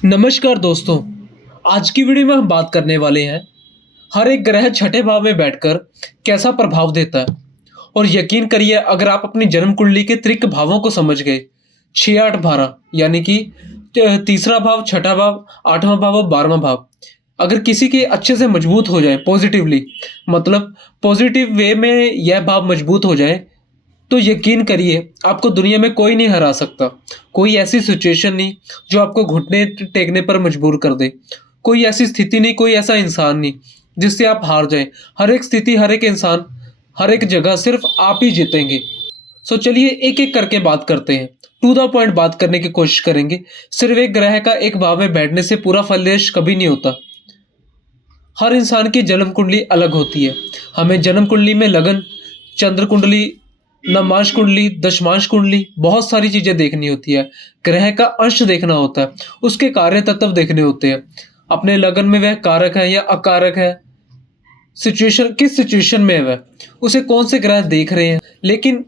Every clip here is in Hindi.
नमस्कार दोस्तों। आज की वीडियो में हम बात करने वाले हैं हर एक ग्रह छठे भाव में बैठकर कैसा प्रभाव देता है। और यकीन करिए, अगर आप अपनी जन्म कुंडली के त्रिक भावों को समझ गए, 6 8 12 यानी कि तीसरा भाव, छठा भाव, आठवां भाव और 12वां भाव अगर किसी के अच्छे से मजबूत हो जाए पॉजिटिवली, मतलब पॉजिटिव वे में यह भाव मजबूत हो जाए, तो यकीन करिए आपको दुनिया में कोई नहीं हरा सकता। कोई ऐसी सिचुएशन नहीं जो आपको घुटने टेकने पर मजबूर कर दे। कोई ऐसी स्थिति नहीं, कोई ऐसा इंसान नहीं जिससे आप हार जाएं। हर एक स्थिति, हर एक इंसान, हर एक जगह सिर्फ आप ही जीतेंगे। सो चलिए एक एक करके बात करते हैं। टू द पॉइंट बात करने की कोशिश करेंगे। सिर्फ एक ग्रह का एक भाव में बैठने से पूरा फलदेश कभी नहीं होता। हर इंसान की जन्म कुंडली अलग होती है। हमें जन्म कुंडली में लगन, चंद्र कुंडली, नवमांश कुंडली, दशमांश कुंडली, बहुत सारी चीजें देखनी होती है। ग्रह का अंश देखना होता है, उसके कार्य तत्व देखने होते हैं। अपने लगन में वह कारक है या अकारक है, सिचुएशन किस सिचुएशन में है वह, उसे कौन से ग्रह देख रहे हैं। लेकिन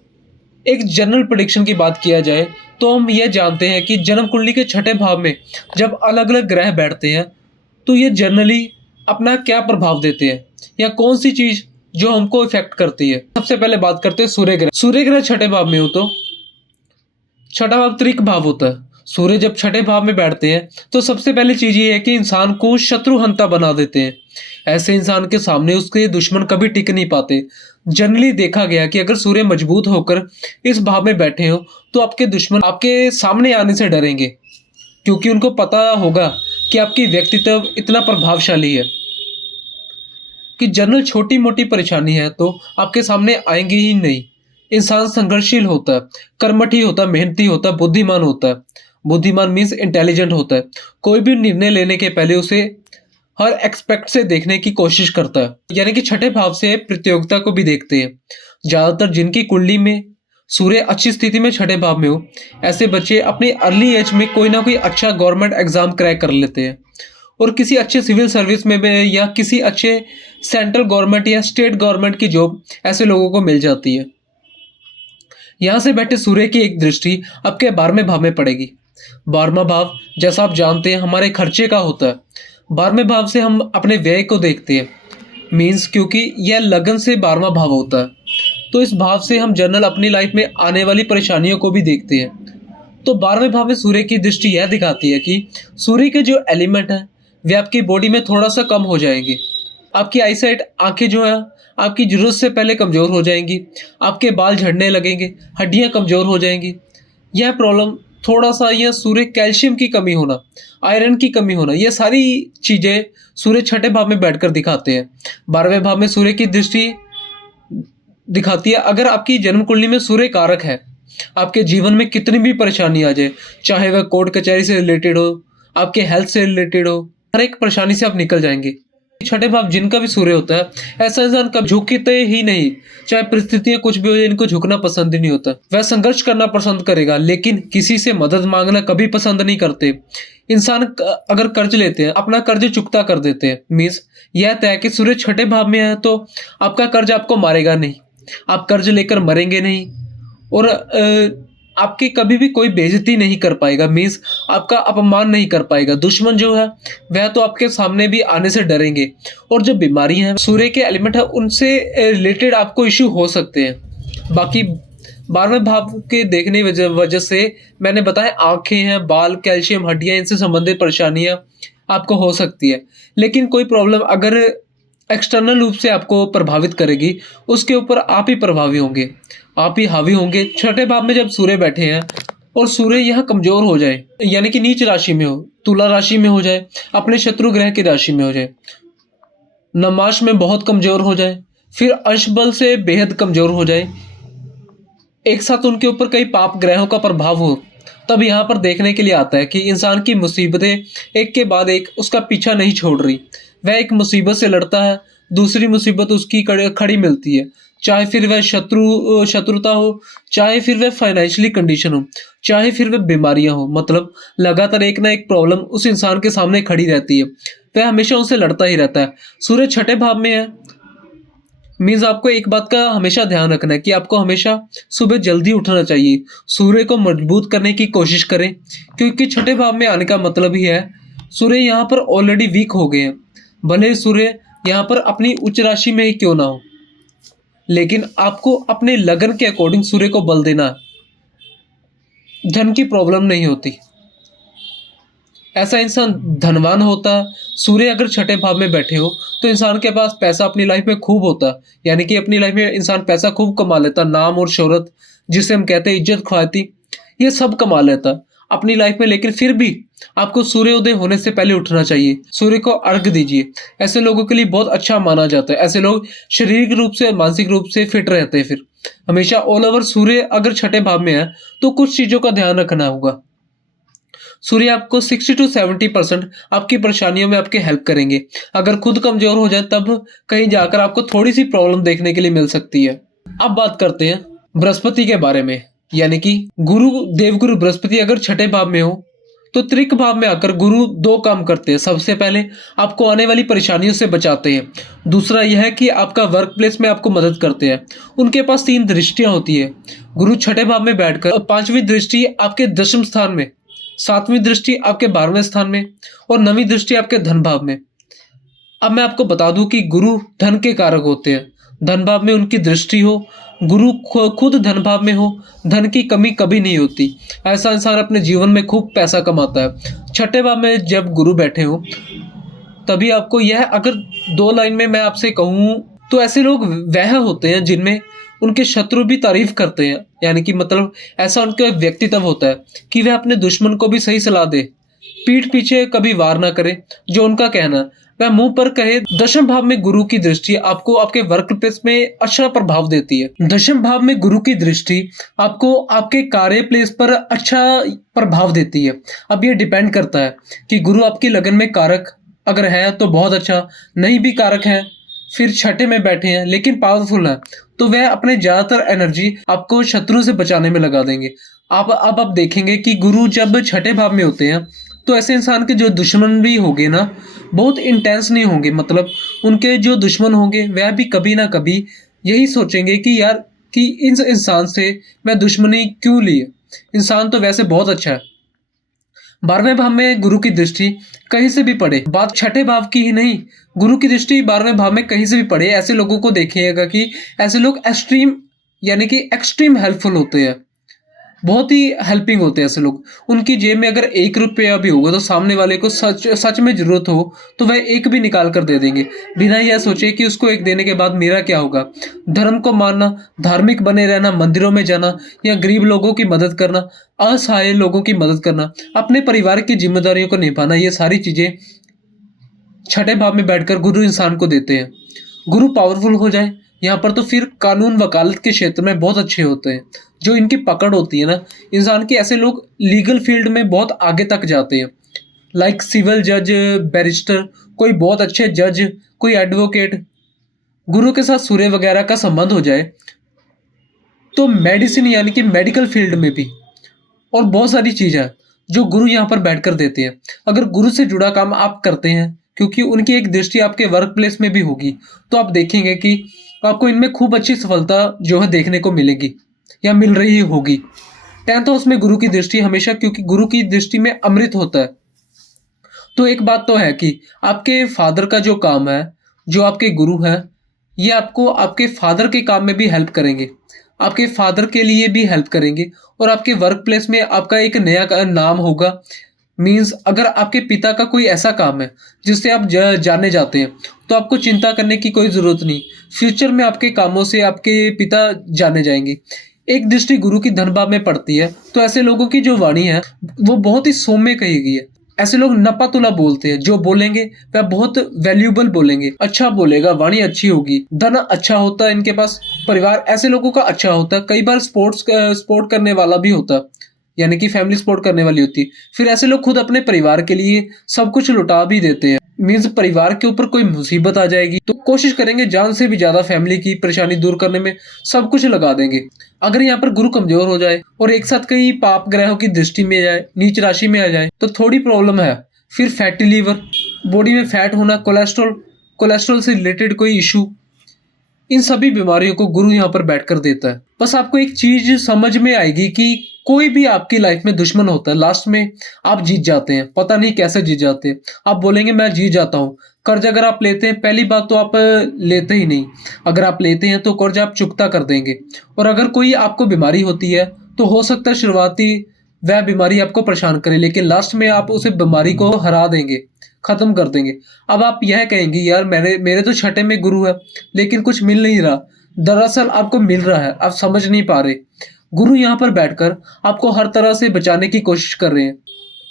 एक जनरल प्रेडिक्शन की बात किया जाए तो हम यह जानते हैं कि जन्म कुंडली के छठे भाव में जब अलग अलग ग्रह बैठते हैं तो ये जनरली अपना क्या प्रभाव देते हैं या कौन सी चीज जो हमको इफेक्ट करती है। सबसे पहले बात करते हैं सूर्य ग्रह। सूर्य ग्रह छठे भाव में हो तो छठा भाव त्रिक भाव होता है। सूर्य जब छठे भाव में बैठते हैं तो सबसे पहली चीज ये है कि इंसान को शत्रुहंता बना देते हैं। ऐसे इंसान के सामने उसके दुश्मन कभी टिक नहीं पाते। जनरली देखा गया कि अगर सूर्य मजबूत होकर इस भाव में बैठे हो तो आपके दुश्मन आपके सामने आने से डरेंगे, क्योंकि उनको पता होगा कि आपकी व्यक्तित्व इतना प्रभावशाली है कि जनरल छोटी मोटी परेशानी है तो आपके सामने आएंगे ही नहीं। इंसान संघर्षशील होता है, कर्मठी होता है, मेहनती होता है, बुद्धिमान होता है। बुद्धिमान मीन्स इंटेलिजेंट होता है। कोई भी निर्णय लेने के पहले उसे हर एक्सपेक्ट से देखने की कोशिश करता है, यानी कि छठे भाव से प्रतियोगिता को भी देखते हैं। ज्यादातर जिनकी कुंडली में सूर्य अच्छी स्थिति में छठे भाव में हो, ऐसे बच्चे अपनी अर्ली एज में कोई ना कोई अच्छा गवर्नमेंट एग्जाम क्रैक कर लेते हैं और किसी अच्छे सिविल सर्विस में भी या किसी अच्छे सेंट्रल गवर्नमेंट या स्टेट गवर्नमेंट की जॉब ऐसे लोगों को मिल जाती है। यहां से बैठे सूर्य की एक दृष्टि आपके 12वें भाव में पड़ेगी। 12वां भाव जैसा आप जानते हैं हमारे खर्चे का होता है। 12वें भाव से हम अपने व्यय को देखते हैं, मीन्स क्योंकि यह लगन से 12वां भाव होता है तो इस भाव से हम जनरल अपनी लाइफ में आने वाली परेशानियों को भी देखते हैं। तो 12वें भाव में सूर्य की दृष्टि यह दिखाती है कि सूर्य के जो एलिमेंट है वे आपकी बॉडी में थोड़ा सा कम हो जाएंगे। आपकी आईसाइट, आंखें जो है आपकी जरूरत से पहले कमजोर हो जाएंगी। आपके बाल झड़ने लगेंगे, हड्डियां कमजोर हो जाएंगी। यह प्रॉब्लम थोड़ा सा, यह सूर्य कैल्शियम की कमी होना, आयरन की कमी होना, यह सारी चीजें सूर्य छठे भाव में बैठकर दिखाते हैं। 12वें भाव में सूर्य की दृष्टि दिखाती है अगर आपकी जन्म कुंडली में सूर्य कारक है, आपके जीवन में कितनी भी परेशानी आ जाए, चाहे वह कोर्ट कचहरी से रिलेटेड हो, आपके हेल्थ से रिलेटेड हो, हर एक परेशानी से आप निकल जाएंगे। छठे भाव जिनका भी सूर्य होता है, ऐसा इंसान कभी झुकते ही नहीं। चाहे परिस्थितियां कुछ भी हो जाए, इनको झुकना पसंद ही नहीं होता। वह संघर्ष करना पसंद करेगा, लेकिन किसी से मदद मांगना कभी पसंद नहीं करते। इंसान अगर कर्ज लेते हैं, अपना कर्ज चुकता कर देते हैं। मीन्स यह तय कि सूर्य छठे भाव में है तो आपका कर्ज आपको मारेगा नहीं, आप कर्ज लेकर मरेंगे नहीं, और आपकी कभी भी कोई बेइज्जती नहीं कर पाएगा। मीन्स आपका अपमान नहीं कर पाएगा। दुश्मन जो है वह तो आपके सामने भी आने से डरेंगे। और जो बीमारियां हैं सूर्य के एलिमेंट है उनसे रिलेटेड आपको इश्यू हो सकते हैं। बाकी 12वें भाव के देखने वजह से मैंने बताया, आंखें हैं, बाल, कैल्शियम, हड्डियां, इनसे संबंधित परेशानियां आपको हो सकती है। लेकिन कोई प्रॉब्लम अगर एक्सटर्नल रूप से आपको प्रभावित करेगी, उसके ऊपर आप ही प्रभावी होंगे, आप ही हावी होंगे। छठे भाव में जब सूर्य बैठे हैं और सूर्य यहाँ कमजोर हो जाए, यानी कि नीच राशि में हो, तुला राशि में हो जाए, अपने शत्रु ग्रह की राशि में हो जाए, नवमांश में बहुत कमजोर हो जाए, फिर अंश बल से बेहद कमजोर हो जाए, एक साथ उनके ऊपर कई पाप ग्रहों का प्रभाव हो, तब यहाँ पर देखने के लिए आता है कि इंसान की मुसीबतें एक के बाद एक उसका पीछा नहीं छोड़ रही। वह एक मुसीबत से लड़ता है, दूसरी मुसीबत उसकी खड़ी मिलती है। चाहे फिर वह शत्रुता हो, चाहे फिर वह फाइनेंशियली कंडीशन हो, चाहे फिर वह बीमारियां हो, मतलब लगातार एक ना एक प्रॉब्लम उस इंसान के सामने खड़ी रहती है। वह हमेशा उनसे लड़ता ही रहता है। सूर्य छठे भाव में है, मीन्स आपको एक बात का हमेशा ध्यान रखना है कि आपको हमेशा सुबह जल्दी उठना चाहिए। सूर्य को मजबूत करने की कोशिश करें, क्योंकि छठे भाव में आने का मतलब ही है सूर्य यहाँ पर ऑलरेडी वीक हो गए हैं, भले सूर्य यहाँ पर अपनी उच्च राशि में ही क्यों ना हो, लेकिन आपको अपने लगन के अकॉर्डिंग सूर्य को बल देना है। धन की प्रॉब्लम नहीं होती, ऐसा इंसान धनवान होता है। सूर्य अगर छठे भाव में बैठे हो तो इंसान के पास पैसा अपनी लाइफ में खूब होता है, यानी कि अपनी लाइफ में इंसान पैसा खूब कमा लेता, नाम और शोहरत जिसे हम कहते हैं इज्जत ख्वाती, ये सब कमा लेता अपनी लाइफ में। लेकिन फिर भी आपको सूर्योदय होने से पहले उठना चाहिए, सूर्य को अर्घ दीजिए। ऐसे लोगों के लिए बहुत अच्छा माना जाता है। ऐसे लोग शारीरिक रूप से मानसिक रूप से फिट रहते हैं। फिर हमेशा ऑल ओवर सूर्य अगर छठे भाव में है तो कुछ चीजों का ध्यान रखना होगा। सूर्य आपको 60 to 70% आपकी परेशानियों में आपके हेल्प करेंगे। अगर खुद कमजोर हो जाए तब कहीं जाकर आपको थोड़ी सी प्रॉब्लम देखने के लिए मिल सकती है। अब बात करते हैं बृहस्पति के बारे में, यानी कि गुरु देवगुरु बृहस्पति अगर छठे भाव में हो तो त्रिक भाव में आकर गुरु दो काम करते हैं। सबसे पहले आपको आने वाली परेशानियों से बचाते हैं, दूसरा यह है कि आपका वर्क प्लेस में आपको मदद करते हैं। उनके पास 3 दृष्टियां होती है। गुरु छठे भाव में बैठकर 5वीं दृष्टि आपके 10वें स्थान में, 7वीं दृष्टि आपके 12वें स्थान में और 9वीं दृष्टि आपके धन भाव में। अब मैं आपको बता दूं कि गुरु धन के कारक होते हैं। धन भाव में उनकी दृष्टि हो, गुरु खुद धन भाव में हो, धन की कमी कभी नहीं होती। ऐसा इंसान अपने जीवन में खूब पैसा कमाता है। छठे भाव में जब गुरु बैठे हो तभी आपको यह, अगर 2 लाइन में मैं आपसे कहूँ तो ऐसे लोग वह होते हैं जिनमें उनके शत्रु भी तारीफ करते हैं, यानी कि मतलब ऐसा उनका व्यक्तित्व होता है कि वह अपने दुश्मन को भी सही सलाह दे, पीठ पीछे कभी वार ना करे। जो उनका कहना वह मुंह पर कहे। 10वें भाव में गुरु की दृष्टि आपको आपके वर्क प्लेस में अच्छा प्रभाव देती है। 10वें भाव में गुरु की दृष्टि आपको आपके कार्य प्लेस पर अच्छा प्रभाव देती है। अब यह डिपेंड करता है कि गुरु आपकी लगन में कारक अगर है तो बहुत अच्छा, नहीं भी कारक है फिर छठे में बैठे हैं लेकिन पावरफुल है तो वह अपने ज्यादातर एनर्जी आपको शत्रु से बचाने में लगा देंगे। आप देखेंगे कि गुरु जब छठे भाव में होते हैं तो ऐसे इंसान के जो दुश्मन भी होंगे ना, बहुत इंटेंस नहीं होंगे। मतलब उनके जो दुश्मन होंगे वह भी कभी ना कभी यही सोचेंगे कि यार कि इस इंसान से मैं दुश्मनी क्यों ली है, इंसान तो वैसे बहुत अच्छा है। 12वें भाव में गुरु की दृष्टि कहीं से भी पड़े, बात छठे भाव की ही नहीं, गुरु की दृष्टि 12वें भाव में कहीं से भी पड़े, ऐसे लोगों को देखिएगा कि ऐसे लोग एक्सट्रीम यानी कि एक्सट्रीम हेल्पफुल होते हैं, बहुत ही हेल्पिंग होते हैं ऐसे लोग। उनकी जेब में अगर 1 रुपया भी होगा तो सामने वाले को सच में जरूरत हो तो वह एक भी निकाल कर दे देंगे, बिना यह सोचे कि उसको एक देने के बाद मेरा क्या होगा। धर्म को मानना, धार्मिक बने रहना, मंदिरों में जाना या गरीब लोगों की मदद करना, असहाय लोगों की मदद करना, अपने परिवार की जिम्मेदारियों को निभाना, ये सारी चीजें छठे भाव में बैठकर गुरु इंसान को देते हैं। गुरु पावरफुल हो जाए यहाँ पर तो फिर कानून वकालत के क्षेत्र में बहुत अच्छे होते हैं। जो इनकी पकड़ होती है ना इंसान की, ऐसे लोग लीगल फील्ड में बहुत आगे तक जाते हैं। लाइक सिविल जज, बैरिस्टर, कोई बहुत अच्छे जज, कोई एडवोकेट। गुरु के साथ सूर्य वगैरह का संबंध हो जाए तो मेडिसिन यानी कि मेडिकल फील्ड में भी और बहुत सारी चीजें जो गुरु यहाँ पर बैठकर देते हैं। अगर गुरु से जुड़ा काम आप करते हैं, क्योंकि उनकी एक दृष्टि आपके वर्क प्लेस में भी होगी, तो आप देखेंगे कि आपको इनमें खूब अच्छी सफलता जो है देखने को मिलेगी या मिल रही होगी। 10th हाउस में गुरु की दृष्टि हमेशा, क्योंकि गुरु की दृष्टि में अमृत होता है, तो एक बात तो है कि आपके फादर का जो काम है, जो आपके गुरु हैं, ये आपको आपके फादर के काम में भी हेल्प करेंगे, आपके फादर के लिए भी हेल्प करेंगे और आपके वर्क प्लेस में आपका एक नया नाम होगा। मीन्स अगर आपके पिता का कोई ऐसा काम है जिससे आप जाने जाते हैं तो आपको चिंता करने की कोई जरूरत नहीं, फ्यूचर में आपके कामों से आपके पिता जाने जाएंगे। एक दृष्टि गुरु की धन भाव में पड़ती है तो ऐसे लोगों की जो वाणी है वो बहुत ही सौम्य कही गई है। ऐसे लोग नपा तुला बोलते हैं, जो बोलेंगे वह बहुत वैल्यूएबल बोलेंगे, अच्छा बोलेगा, वाणी अच्छी होगी, धन अच्छा होता है इनके पास, परिवार ऐसे लोगों का अच्छा होता है। कई बार सपोर्ट करने वाला भी होता है, यानी कि फैमिली सपोर्ट करने वाली होती है। फिर ऐसे लोग खुद अपने परिवार के लिए सब कुछ लुटा भी देते हैं। मीन्स परिवार के ऊपर कोई मुसीबत आ जाएगी तो कोशिश करेंगे जान से भी ज्यादा फैमिली की परेशानी दूर करने में सब कुछ लगा देंगे। अगर यहाँ पर गुरु कमजोर हो जाए और एक साथ कई पाप ग्रहों की दृष्टि में जाए, नीच राशि में आ जाए तो थोड़ी प्रॉब्लम है। फिर फैटी लीवर, बॉडी में फैट होना, कोलेस्ट्रॉल से रिलेटेड कोई इशू, इन सभी बीमारियों को गुरु यहाँ पर बैठकर देता है। बस आपको एक चीज समझ में आएगी कि कोई भी आपकी लाइफ में दुश्मन होता है, लास्ट में आप जीत जाते हैं। पता नहीं कैसे जीत जाते हैं। आप बोलेंगे मैं जीत जाता हूँ। कर्ज अगर आप लेते हैं, पहली बात तो आप लेते ही नहीं। अगर आप लेते हैं तो कर्ज आप चुकता कर देंगे। और अगर कोई आपको बीमारी होती है तो हो सकता है शुरुआती वह बीमारी आपको परेशान करे, लेकिन लास्ट में आप उस बीमारी को हरा देंगे, खत्म कर देंगे। अब आप यह कहेंगे यार मेरे तो छठे में गुरु है लेकिन कुछ मिल नहीं रहा। दरअसल आपको मिल रहा है, आप समझ नहीं पा रहे। गुरु यहाँ पर बैठकर आपको हर तरह से बचाने की कोशिश कर रहे हैं,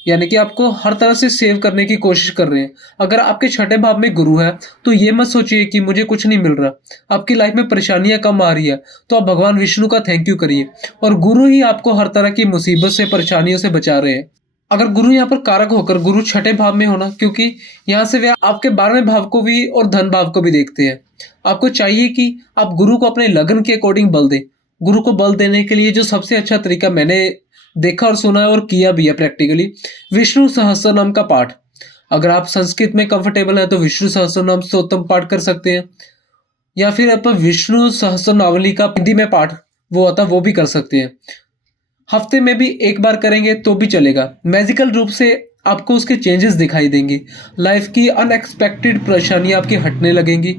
यानी कि आपको हर तरह से सेव करने की कोशिश कर रहे हैं। अगर आपके छठे भाव में गुरु है तो ये मत सोचिए कि मुझे कुछ नहीं मिल रहा। आपकी लाइफ में परेशानियां कम आ रही है तो आप भगवान विष्णु का थैंक यू करिए, और गुरु ही आपको हर तरह की मुसीबत से, परेशानियों से बचा रहे हैं। अगर गुरु यहाँ पर कारक होकर गुरु छठे भाव में होना, क्योंकि यहाँ से वे आपके 12वें भाव को भी और धन भाव को भी देखते हैं। आपको चाहिए कि आप गुरु को अपने लगन के अकॉर्डिंग बल दें। गुरु को बल देने के लिए जो सबसे अच्छा तरीका मैंने देखा और सुना है और किया भी है प्रैक्टिकली, विष्णु सहस्त्रनाम का पाठ। अगर आप संस्कृत में कंफर्टेबल है तो विष्णु सहस्त्रनाम स्तोत्रम पाठ कर सकते हैं, या फिर आप विष्णु सहस्त्रनावली का हिंदी में पाठ वो आता वो भी कर सकते हैं। हफ्ते में भी एक बार करेंगे तो भी चलेगा। मैजिकल रूप से आपको उसके चेंजेस दिखाई देंगे। लाइफ की अनएक्सपेक्टेड परेशानियां आपकी हटने लगेंगी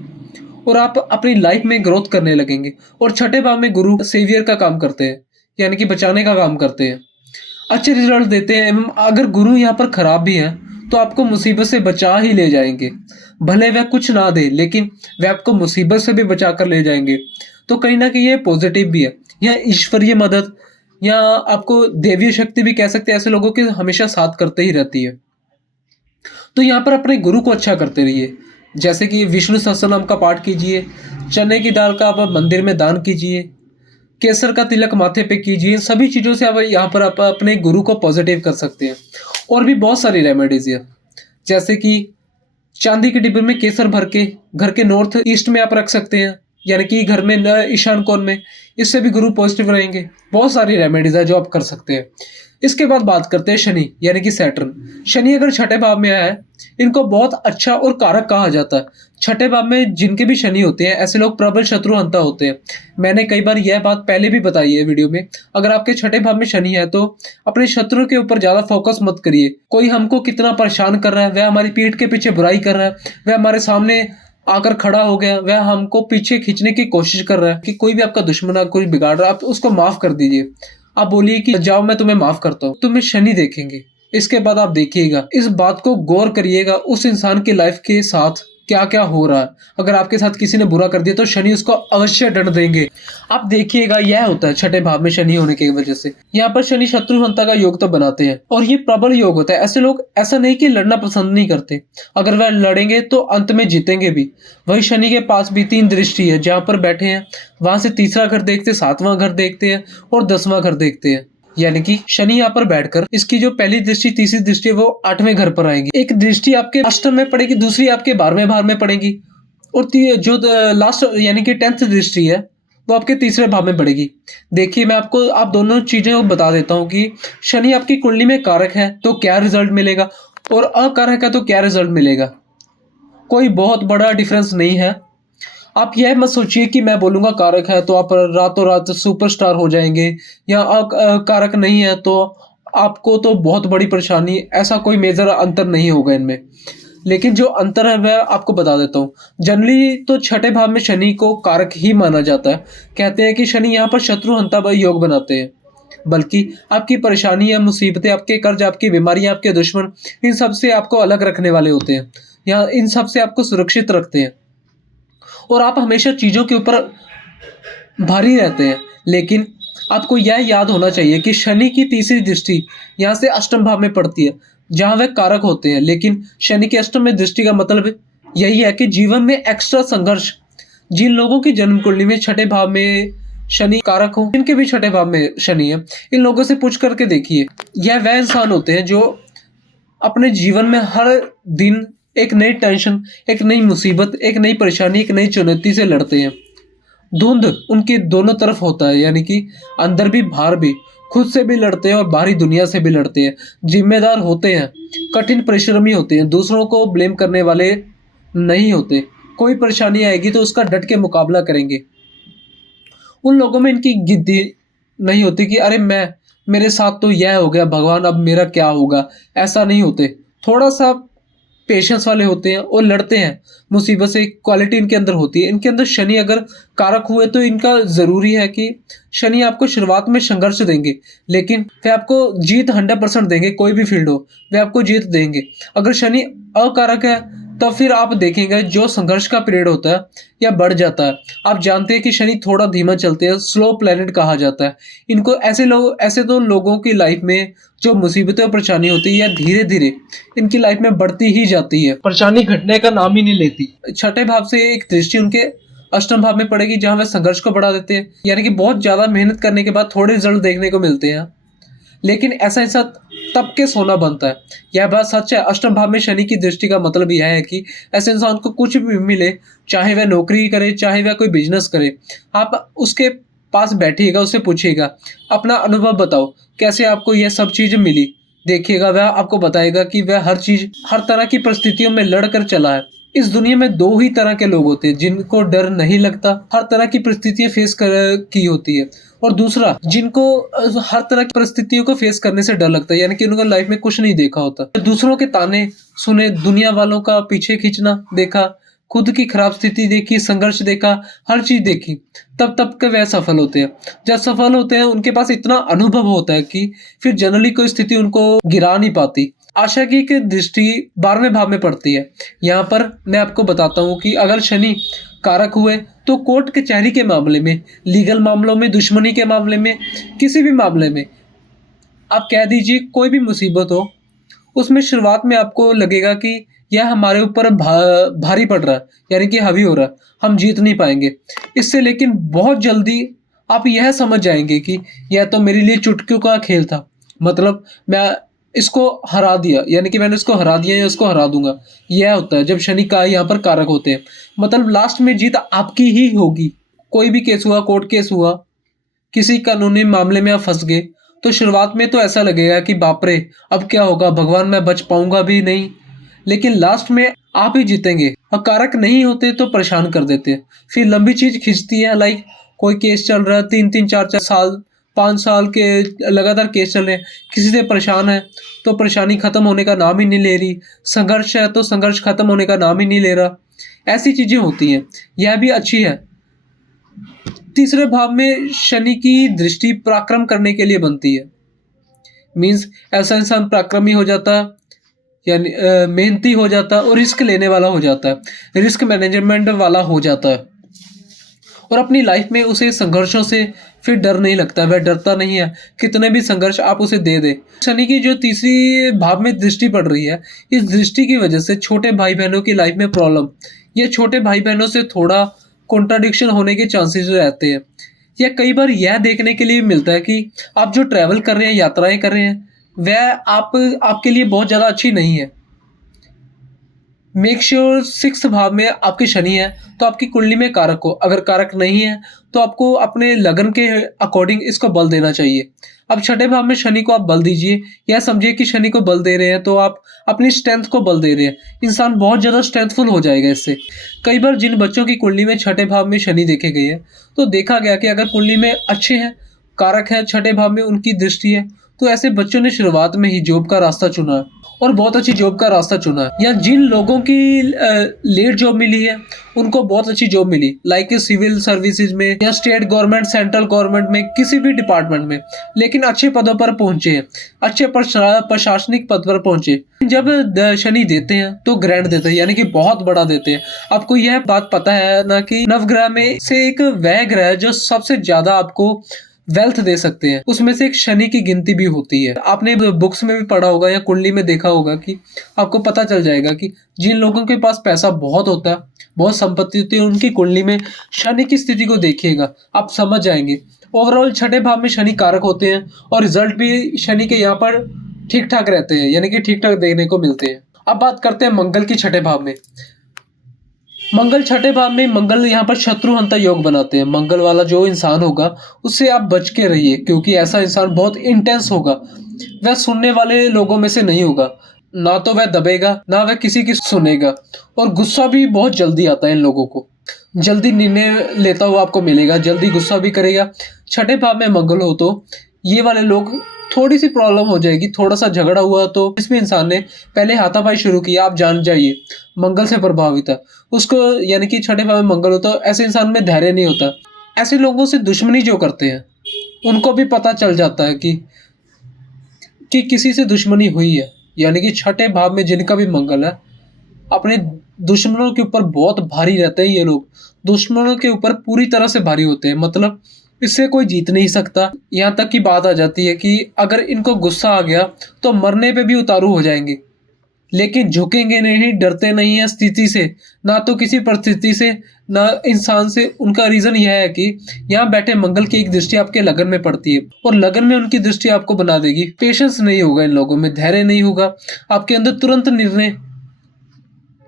और आप अपनी लाइफ में ग्रोथ करने लगेंगे। और छठे भाव में गुरु सेवियर का काम करते हैं, यानी कि बचाने का काम करते हैं, अच्छे रिजल्ट देते हैं। एवं अगर गुरु यहाँ पर खराब भी है तो आपको मुसीबत से बचा ही ले जाएंगे। भले वह कुछ ना दे लेकिन वह आपको मुसीबत से भी बचा कर ले जाएंगे। तो कहीं ना कहीं ये पॉजिटिव भी है। यह ईश्वरीय मदद या आपको देवीय शक्ति भी कह सकते हैं, ऐसे लोगों के हमेशा साथ करते ही रहती है। तो यहाँ पर अपने गुरु को अच्छा करते रहिए, जैसे कि विष्णु सहस्त्रनाम का पाठ कीजिए, चने की दाल का आप मंदिर में दान कीजिए, केसर का तिलक माथे पे कीजिए। इन सभी चीज़ों से आप यहाँ पर आप अपने गुरु को पॉजिटिव कर सकते हैं। और भी बहुत सारी रेमेडीज है, जैसे कि चांदी के डिब्बे में केसर भर के घर के नॉर्थ ईस्ट में आप रख सकते हैं, यानी कि घर में न ईशान कोण में। इससे भी गुरु पॉजिटिव रहेंगे। बहुत सारी रेमेडीज है जो आप कर सकते हैं। इसके बाद बात करते हैं शनि, यानी कि सैटर्न। शनि अगर छठे भाव में आया है, इनको बहुत अच्छा और कारक कहा जाता है। छठे भाव में जिनके भी शनि होते हैं ऐसे लोग प्रबल शत्रु हंता होते हैं। मैंने कई बार यह बात पहले भी बताई है वीडियो में। अगर आपके छठे भाव में शनि है तो अपने शत्रु के ऊपर ज्यादा फोकस मत करिए। कोई हमको कितना परेशान कर रहा है, वह हमारी पीठ के पीछे बुराई कर रहा है, वह हमारे सामने आकर खड़ा हो गया, वह हमको पीछे खींचने की कोशिश कर रहा है, कि कोई भी आपका दुश्मन है, कोई बिगाड़ रहा है, आप उसको माफ कर दीजिए। आप बोलिए कि जाओ मैं तुम्हें माफ करता हूँ, तुम्हें शनि देखेंगे। इसके बाद आप देखिएगा, इस बात को गौर करिएगा उस इंसान की लाइफ के साथ क्या क्या हो रहा है। अगर आपके साथ किसी ने बुरा कर दिया तो शनि उसको अवश्य दंड देंगे। आप देखिएगा, यह होता है छठे भाव में शनि होने की वजह से। यहाँ पर शनि शत्रुहंता का योग तो बनाते हैं और ये प्रबल योग होता है। ऐसे लोग ऐसा नहीं कि लड़ना पसंद नहीं करते, अगर वह लड़ेंगे तो अंत में जीतेंगे भी। वही शनि के पास भी 3 दृष्टि है, जहाँ पर बैठे हैं वहां से तीसरा घर देखते, 7वां घर देखते हैं और 10वां घर देखते हैं। यानी कि शनि यहाँ पर बैठकर इसकी जो पहली दृष्टि, तीसरी दृष्टि है वो 8वें घर पर आएगी। एक दृष्टि आपके अष्टम में पड़ेगी, दूसरी आपके 12वें भाव में पड़ेगी, और जो लास्ट यानी कि 10th दृष्टि है वो आपके तीसरे भाव में पड़ेगी। देखिए मैं आपको आप दोनों चीजें बता देता हूँ कि शनि आपकी कुंडली में कारक है तो क्या रिजल्ट मिलेगा और अकारक है तो क्या रिजल्ट मिलेगा। कोई बहुत बड़ा डिफरेंस नहीं है। आप यह मत सोचिए कि मैं बोलूंगा कारक है तो आप रातों रात सुपरस्टार हो जाएंगे, या कारक नहीं है तो आपको तो बहुत बड़ी परेशानी। ऐसा कोई मेजर अंतर नहीं होगा इनमें। लेकिन जो अंतर है वह आपको बता देता हूँ। जनरली तो छठे भाव में शनि को कारक ही माना जाता है। कहते हैं कि शनि यहाँ पर शत्रुहंता योग बनाते हैं, बल्कि आपकी परेशानियां, मुसीबतें, आपके कर्ज, आपकी बीमारियां, आपके दुश्मन, इन सब से आपको अलग रखने वाले होते हैं, या इन सब से आपको सुरक्षित रखते हैं। और आप हमेशा चीज़ों के ऊपर भारी रहते हैं। लेकिन आपको यह याद होना चाहिए कि शनि की तीसरी दृष्टि यहाँ से अष्टम भाव में पड़ती है, जहाँ वह कारक होते हैं। लेकिन शनि की अष्टम में दृष्टि का मतलब यही है कि जीवन में एक्स्ट्रा संघर्ष। जिन लोगों की जन्म कुंडली में छठे भाव में शनि कारक हो, इनके भी छठे भाव में शनि है, इन लोगों से पूछ करके देखिए। यह वह इंसान होते हैं जो अपने जीवन में हर दिन एक नई टेंशन, एक नई मुसीबत, एक नई परेशानी, एक नई चुनौती से लड़ते हैं। धुंध उनकी दोनों तरफ होता है, यानी कि अंदर भी बाहर भी, खुद से भी लड़ते हैं और बाहरी दुनिया से भी लड़ते हैं। जिम्मेदार होते हैं, कठिन परिश्रमी होते हैं, दूसरों को ब्लेम करने वाले नहीं होते। कोई परेशानी आएगी तो उसका डट के मुकाबला करेंगे। उन लोगों में इनकी गिद्दी नहीं होती कि अरे मेरे साथ तो यह हो गया भगवान, अब मेरा क्या होगा। ऐसा नहीं होते, थोड़ा सा पेशेंस वाले होते हैं और लड़ते हैं मुसीबत से। क्वालिटी इनके अंदर होती है। इनके अंदर शनि अगर कारक हुए तो इनका ज़रूरी है कि शनि आपको शुरुआत में संघर्ष देंगे, लेकिन वे आपको जीत 100% देंगे। कोई भी फील्ड हो, वे आपको जीत देंगे। अगर शनि अकारक है तो फिर आप देखेंगे जो संघर्ष का पीरियड होता है या बढ़ जाता है। आप जानते हैं कि शनि थोड़ा धीमा चलते हैं, स्लो प्लेनेट कहा जाता है इनको। ऐसे तो लोगों की लाइफ में जो मुसीबतें और परेशानी होती है या धीरे धीरे इनकी लाइफ में बढ़ती ही जाती है, परेशानी घटने का नाम ही नहीं लेती। छठे भाव से एक दृष्टि उनके अष्टम भाव में पड़ेगी जहां वे संघर्ष को बढ़ा देते हैं, यानी कि बहुत ज्यादा मेहनत करने के बाद थोड़े रिजल्ट देखने को मिलते हैं, लेकिन ऐसा ऐसा तब के सोना बनता है। यह बात सच है। अष्टम भाव में शनि की दृष्टि का मतलब यह है कि ऐसे इंसान को कुछ भी मिले, चाहे वह नौकरी करे, चाहे वह कोई बिजनेस करे, आप उसके पास बैठिएगा, उससे पूछिएगा अपना अनुभव बताओ कैसे आपको यह सब चीज मिली। देखिएगा वह आपको बताएगा कि वह हर तरह की परिस्थितियों में लड़कर चला है। इस दुनिया में दो ही तरह के लोग होते हैं, जिनको डर नहीं लगता, हर तरह की परिस्थितियां फेस कर की होती है, और दूसरा जिनको हर तरह की परिस्थितियों को फेस करने से डर लगता है, यानी कि उन्होंने लाइफ में कुछ नहीं देखा होता। दूसरों के ताने सुने, दुनिया वालों का पीछे खींचना देखा, खुद की खराब स्थिति देखी, संघर्ष देखा, हर चीज देखी, तब के वह सफल होते हैं। जब सफल होते हैं उनके पास इतना अनुभव होता है कि फिर जनरली कोई स्थिति उनको गिरा नहीं पाती। आशा की दृष्टि 12वें भाव में पड़ती है। यहाँ पर मैं आपको बताता हूँ कि अगर शनि कारक हुए तो कोर्ट कचहरी के मामले में, लीगल मामलों में, दुश्मनी के मामले में, किसी भी मामले में आप कह दीजिए कोई भी मुसीबत हो, उसमें शुरुआत में आपको लगेगा कि यह हमारे ऊपर भारी पड़ रहा है, यानी कि हावी हो रहा है, हम जीत नहीं पाएंगे इससे। लेकिन बहुत जल्दी आप यह समझ जाएंगे कि यह तो मेरे लिए चुटकियों का खेल था, मतलब मैं इसको हरा दिया, यानी कि मैंने इसको हरा दिया या इसको हरा दूंगा। यह होता है जब शनि का यहाँ पर कारक होते हैं, मतलब लास्ट में जीत आपकी ही होगी। कोई भी केस हुआ, कोर्ट केस हुआ, किसी कानूनी मामले में आप फंस गए, तो शुरुआत में तो ऐसा लगेगा कि बाप रे अब क्या होगा, भगवान मैं बच पाऊंगा भी नहीं, लेकिन लास्ट में आप ही जीतेंगे। और कारक नहीं होते तो परेशान कर देते हैं, फिर लंबी चीज खींचती है। लाइक कोई केस चल रहा है 3-3, 4-4 साल, 5 साल के लगातार केस चल रहे हैं, किसी से परेशान है तो परेशानी खत्म होने का नाम ही नहीं ले रही, संघर्ष है तो संघर्ष खत्म होने का नाम ही नहीं ले रहा। ऐसी चीजें होती हैं, यह भी अच्छी है। तीसरे भाव में शनि की दृष्टि पराक्रम करने के लिए बनती है। मीन्स ऐसा इंसान पराक्रमी हो जाता है, यानी मेहनती हो जाता है और रिस्क लेने वाला हो जाता है, रिस्क मैनेजमेंट वाला हो जाता है, और अपनी लाइफ में उसे संघर्षों से फिर डर नहीं लगता, वह डरता नहीं है कितने भी संघर्ष आप उसे दे दे। शनि की जो तीसरी भाव में दृष्टि पड़ रही है, इस दृष्टि की वजह से छोटे भाई बहनों की लाइफ में प्रॉब्लम, ये छोटे भाई बहनों से थोड़ा कॉन्ट्राडिक्शन होने के चांसेस रहते हैं। या कई बार यह देखने के लिए मिलता है कि आप जो ट्रैवल कर रहे हैं, यात्राएं कर रहे हैं, वह आपके लिए बहुत ज़्यादा अच्छी नहीं है। मेक श्योर 6th भाव में आपकी शनि है तो आपकी कुंडली में कारक हो, अगर कारक नहीं है तो आपको अपने लगन के अकॉर्डिंग इसको बल देना चाहिए। अब छठे भाव में शनि को आप बल दीजिए, यह समझिए कि शनि को बल दे रहे हैं तो आप अपनी स्ट्रेंथ को बल दे रहे हैं, इंसान बहुत ज़्यादा स्ट्रेंथफुल हो जाएगा इससे। कई बार जिन बच्चों की कुंडली में छठे भाव में शनि देखे गए हैं, तो देखा गया कि अगर कुंडली में अच्छे हैं, कारक है, छठे भाव में उनकी दृष्टि है, तो ऐसे बच्चों ने शुरुआत में ही जॉब का रास्ता चुना है और बहुत अच्छी जॉब का रास्ता चुना है। या जिन लोगों की लेट जॉब मिली है उनको बहुत अच्छी जॉब मिली, लाइक सिविल सर्विसेज में या स्टेट गवर्नमेंट, सेंट्रल गवर्नमेंट में, किसी भी डिपार्टमेंट में, लेकिन अच्छे पदों पर पहुंचे हैं, अच्छे प्रशासनिक पद पर पहुंचे। जब शनि देते हैं तो ग्रैंड देते हैं, यानी कि बहुत बड़ा देते हैं। आपको यह बात पता है ना कि नवग्रह में से एक वह ग्रह है जो सबसे ज्यादा आपको वेल्थ दे सकते हैं, उसमें से एक शनि की गिनती भी होती है। आपने बुक्स में भी पढ़ा होगा या कुंडली में देखा होगा कि आपको पता चल जाएगा कि जिन लोगों के पास पैसा बहुत होता है, बहुत संपत्ति होती है, उनकी कुंडली में शनि की स्थिति को देखिएगा, आप समझ जाएंगे। ओवरऑल छठे भाव में शनि कारक होते हैं और रिजल्ट भी शनि के यहाँ पर ठीक ठाक रहते हैं, यानी कि ठीक ठाक देखने को मिलते हैं। अब बात करते हैं मंगल की छठे भाव में। मंगल छठे भाव में, मंगल यहाँ पर शत्रुहंता योग बनाते हैं। मंगल वाला जो इंसान होगा उससे आप बच के रहिए, क्योंकि ऐसा इंसान बहुत इंटेंस होगा, वह सुनने वाले लोगों में से नहीं होगा। ना तो वह दबेगा, ना वह किसी की सुनेगा, और गुस्सा भी बहुत जल्दी आता है इन लोगों को। जल्दी निर्णय लेता हुआ आपको मिलेगा, जल्दी गुस्सा भी करेगा। छठे भाव में मंगल हो तो ये वाले लोग, थोड़ी सी प्रॉब्लम हो जाएगी, थोड़ा सा झगड़ा हुआ तो जिस भी इंसान ने पहले हाथापाई शुरू किया, आप जान जाइए मंगल से प्रभावित है उसको, यानी कि छठे भाव में मंगल होता है, ऐसे इंसान में धैर्य नहीं होता। ऐसे लोगों से दुश्मनी जो करते हैं उनको भी पता चल जाता है कि किसी से दुश्मनी हुई है। यानी कि छठे भाव में जिनका भी मंगल है, अपने दुश्मनों के ऊपर बहुत भारी रहते हैं ये लोग। दुश्मनों के ऊपर पूरी तरह से भारी होते हैं, मतलब इससे कोई जीत नहीं सकता। यहाँ तक की बात आ जाती है कि अगर इनको गुस्सा आ गया तो मरने पे भी उतारू हो जाएंगे, लेकिन झुकेंगे नहीं, डरते नहीं है स्थिति से, ना तो किसी परिस्थिति से, ना इंसान से। उनका रीजन यह है कि यहाँ बैठे मंगल की एक दृष्टि आपके लगन में पड़ती है, और लगन में उनकी दृष्टि आपको बना देगी। पेशेंस नहीं होगा इन लोगों में, धैर्य नहीं होगा आपके अंदर, तुरंत निर्णय,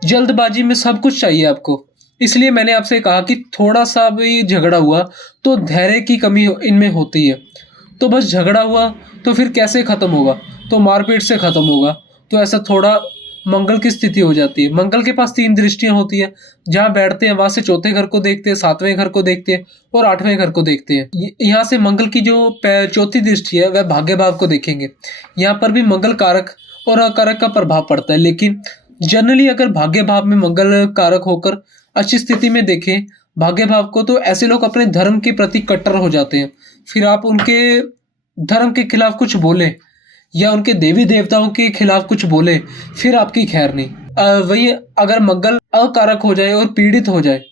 जल्दबाजी में सब कुछ चाहिए आपको। इसलिए मैंने आपसे कहा कि थोड़ा सा भी झगड़ा हुआ तो धैर्य की कमी इनमें होती है। तो बस झगड़ा हुआ तो फिर कैसे खत्म होगा, तो मारपीट से खत्म होगा। तो ऐसा थोड़ा मंगल की स्थिति हो जाती है। मंगल के पास तीन दृष्टियां होती है, जहां बैठते हैं वहां से चौथे घर को देखते हैं, सातवें घर को देखते हैं, और आठवें घर को देखते हैं। यहाँ से मंगल की जो चौथी दृष्टि है वह भाग्य भाव को देखेंगे। यहाँ पर भी मंगल कारक और अकारक का प्रभाव पड़ता है, लेकिन जनरली अगर भाग्य भाव में मंगल कारक होकर अच्छी स्थिति में देखें भाग्य भाव को, तो ऐसे लोग अपने धर्म के प्रति कट्टर हो जाते हैं। फिर आप उनके धर्म के खिलाफ कुछ बोले या उनके देवी देवताओं के खिलाफ कुछ बोले, फिर आपकी खैर नहीं। वही अगर मंगल अकारक हो जाए और पीड़ित हो जाए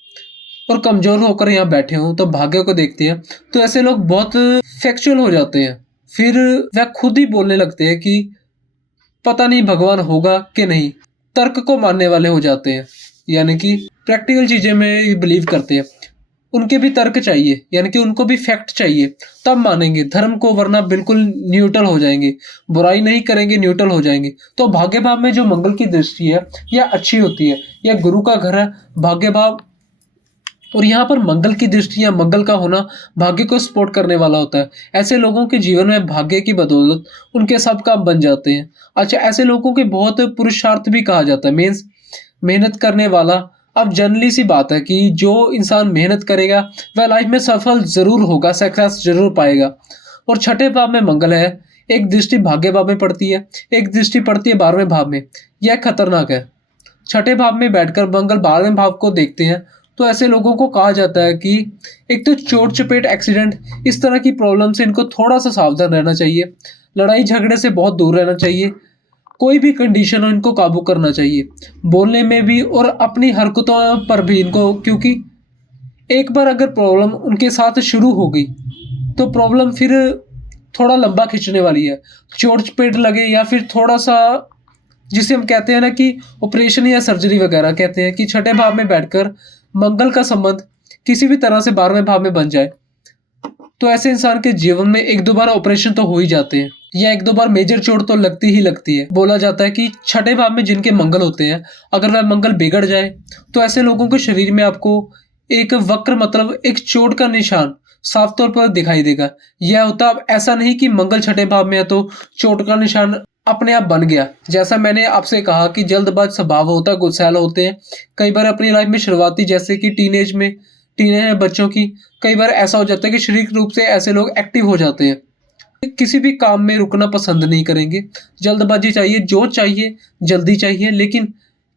और कमजोर होकर यहाँ बैठे हों, तो भाग्य को देखते हैं तो ऐसे लोग बहुत फैक्चुअल हो जाते हैं। फिर वह खुद ही बोलने लगते हैं कि पता नहीं भगवान होगा कि नहीं, तर्क को मानने वाले हो जाते हैं। यानी कि प्रैक्टिकल चीजें में बिलीव करते हैं, उनके भी तर्क चाहिए, यानी कि उनको भी फैक्ट चाहिए, तब मानेंगे धर्म को, वरना बिल्कुल न्यूट्रल हो जाएंगे, बुराई नहीं करेंगे, न्यूट्रल हो जाएंगे। तो भाग्य भाव में जो मंगल की दृष्टि है यह अच्छी होती है, यह गुरु का घर है भाग्य भाव, और यहाँ पर मंगल की दृष्टि या मंगल का होना भाग्य को सपोर्ट करने वाला होता है। ऐसे लोगों के जीवन में भाग्य की बदौलत उनके सब काम बन जाते हैं। अच्छा, ऐसे लोगों के बहुत पुरुषार्थ भी कहा जाता है, मीन्स मेहनत करने वाला। अब जनरली सी बात है कि जो इंसान मेहनत करेगा वह लाइफ में सफल जरूर होगा, सक्सेस जरूर पाएगा। और छठे भाव में मंगल है, एक दृष्टि भाग्य भाव में पड़ती है, एक दृष्टि पड़ती है 12वें भाव में। यह खतरनाक है। छठे भाव में बैठकर मंगल 12वें भाव को देखते हैं, तो ऐसे लोगों को कहा जाता है कि एक तो चोट चपेट, एक्सीडेंट, इस तरह की प्रॉब्लम से इनको थोड़ा सा सावधान रहना चाहिए। लड़ाई झगड़े से बहुत दूर रहना चाहिए। कोई भी कंडीशन हो इनको काबू करना चाहिए, बोलने में भी और अपनी हरकतों पर भी इनको, क्योंकि एक बार अगर प्रॉब्लम उनके साथ शुरू हो गई तो प्रॉब्लम फिर थोड़ा लंबा खींचने वाली है। चोट चपेट लगे या फिर थोड़ा सा, जिसे हम कहते हैं ना कि ऑपरेशन या सर्जरी वगैरह, कहते हैं कि छठे भाव में बैठकर मंगल का संबंध किसी भी तरह से 12वें भाव में बन जाए, तो ऐसे इंसान के जीवन में एक दो बार ऑपरेशन तो हो ही जाते हैं, या एक दो बार मेजर चोट तो लगती ही लगती है। बोला जाता है कि छठे भाव में जिनके मंगल होते हैं, अगर वह मंगल बिगड़ जाए तो ऐसे लोगों के शरीर में आपको एक वक्र, मतलब एक चोट का निशान साफ तौर पर दिखाई देगा। यह होता अब ऐसा नहीं कि मंगल छठे भाव में है तो चोट का निशान अपने आप बन गया। जैसा मैंने आपसे कहा कि जल्दबाज स्वभाव होता है, गुस्सैल होते हैं कई बार अपनी लाइफ में, शुरुआती जैसे कि टीनेज बच्चों की, कई बार ऐसा हो जाता है कि शारीरिक रूप से ऐसे लोग एक्टिव हो जाते हैं, किसी भी काम में रुकना पसंद नहीं करेंगे। जल्दबाजी चाहिए, जो चाहिए जल्दी चाहिए। लेकिन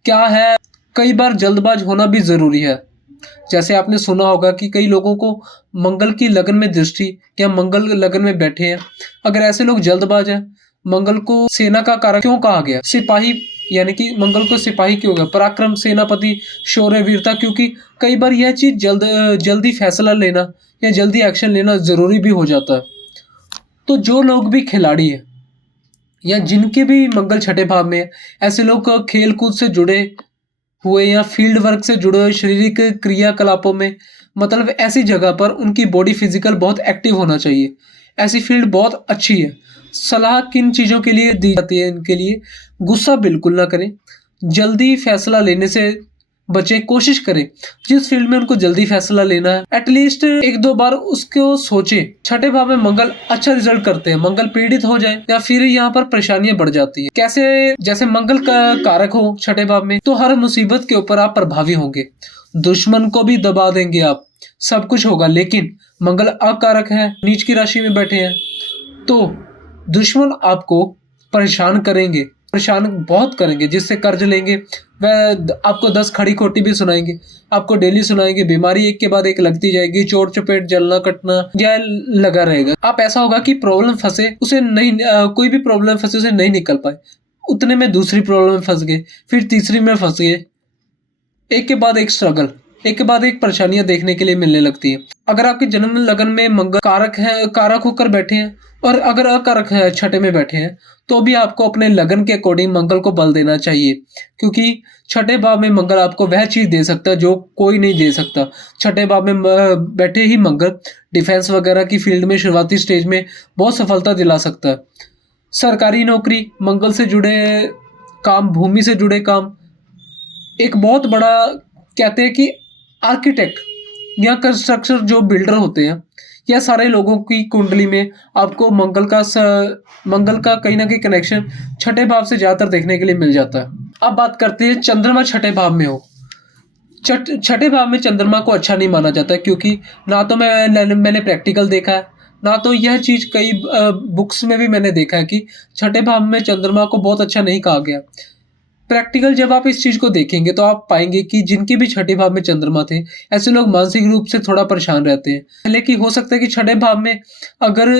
क्या है, कई बार जल्दबाज होना भी जरूरी है। जैसे आपने सुना होगा कि कई लोगों को मंगल की लगन में दृष्टि या मंगल लगन में बैठे हैं, अगर ऐसे लोग जल्दबाज हैं। मंगल को सेना का कारक क्यों कहा गया, सिपाही, यानी कि मंगल को सिपाही क्यों गया, पराक्रम, सेनापति, शौर्य, वीरता, क्योंकि कई बार यह चीज जल्दी फैसला लेना या जल्दी एक्शन लेना जरूरी भी हो जाता है। तो जो लोग भी खिलाड़ी है या जिनके भी मंगल छठे भाव में है, ऐसे लोग खेल कूद से जुड़े हुए या फील्ड वर्क से जुड़े हुए, शारीरिक क्रियाकलापों में, मतलब ऐसी जगह पर उनकी बॉडी फिजिकल बहुत एक्टिव होना चाहिए। ऐसी फील्ड बहुत अच्छी है। सलाह किन चीज़ों के लिए दी जाती है इनके लिए, गुस्सा बिल्कुल ना करें, जल्दी फैसला लेने से बचें, कोशिश करें जिस फील्ड में उनको जल्दी फैसला लेना है एटलीस्ट एक दो बार उसको सोचें। छठे भाव में मंगल अच्छा रिजल्ट करते हैं, मंगल पीड़ित हो जाए या फिर यहाँ पर परेशानियां बढ़ जाती है। कैसे? जैसे मंगल का कारक हो छठे भाव में, तो हर मुसीबत के ऊपर आप प्रभावी होंगे, दुश्मन को भी दबा देंगे आप, सब कुछ होगा। लेकिन मंगल अकारक है, नीच की राशि में बैठे हैं, तो दुश्मन आपको परेशान करेंगे, परेशान बहुत करेंगे, जिससे कर्ज लेंगे वह आपको 10 खड़ी खोटी भी सुनाएंगे, आपको डेली सुनाएंगे, बीमारी एक के बाद एक लगती जाएगी, चोट चपेट जलना कटना यह लगा रहेगा। आप ऐसा होगा कि प्रॉब्लम फंसे उसे नहीं कोई भी प्रॉब्लम फंसे उसे नहीं निकल पाए, उतने में दूसरी प्रॉब्लम में फंस गए, फिर तीसरी में फंस गए, एक के बाद एक स्ट्रगल, एक के बाद एक परेशानियां देखने के लिए मिलने लगती है। अगर आपके जन्म लगन में मंगल कारक होकर बैठे हैं और अगर अकारक है छठे में बैठे हैं, तो भी आपको अपने लगन के अकॉर्डिंग मंगल को बल देना चाहिए, क्योंकि छठे भाव में मंगल आपको वह चीज दे सकता है जो कोई नहीं दे सकता। छठे भाव में बैठे ही मंगल डिफेंस वगैरह की फील्ड में शुरुआती स्टेज में बहुत सफलता दिला सकता है। सरकारी नौकरी, मंगल से जुड़े काम, भूमि से जुड़े काम, एक बहुत बड़ा, कहते हैं कि आर्किटेक्ट या कंस्ट्रक्टर जो बिल्डर होते हैं, यह सारे लोगों की कुंडली में आपको मंगल का कहीं ना कहीं कनेक्शन छठे भाव से ज्यादातर देखने के लिए मिल जाता है। अब बात करते हैं चंद्रमा छठे भाव में हो। छठे भाव में चंद्रमा को अच्छा नहीं माना जाता, क्योंकि ना तो मैंने प्रैक्टिकल देखा है, ना तो यह चीज कई बुक्स में भी मैंने देखा है कि छठे भाव में चंद्रमा को बहुत अच्छा नहीं कहा गया। प्रैक्टिकल जब आप इस चीज को देखेंगे तो आप पाएंगे कि जिनके भी छठे भाव में चंद्रमा थे, ऐसे लोग मानसिक रूप से थोड़ा परेशान रहते हैं। लेकिन हो सकता है कि छठे भाव में अगर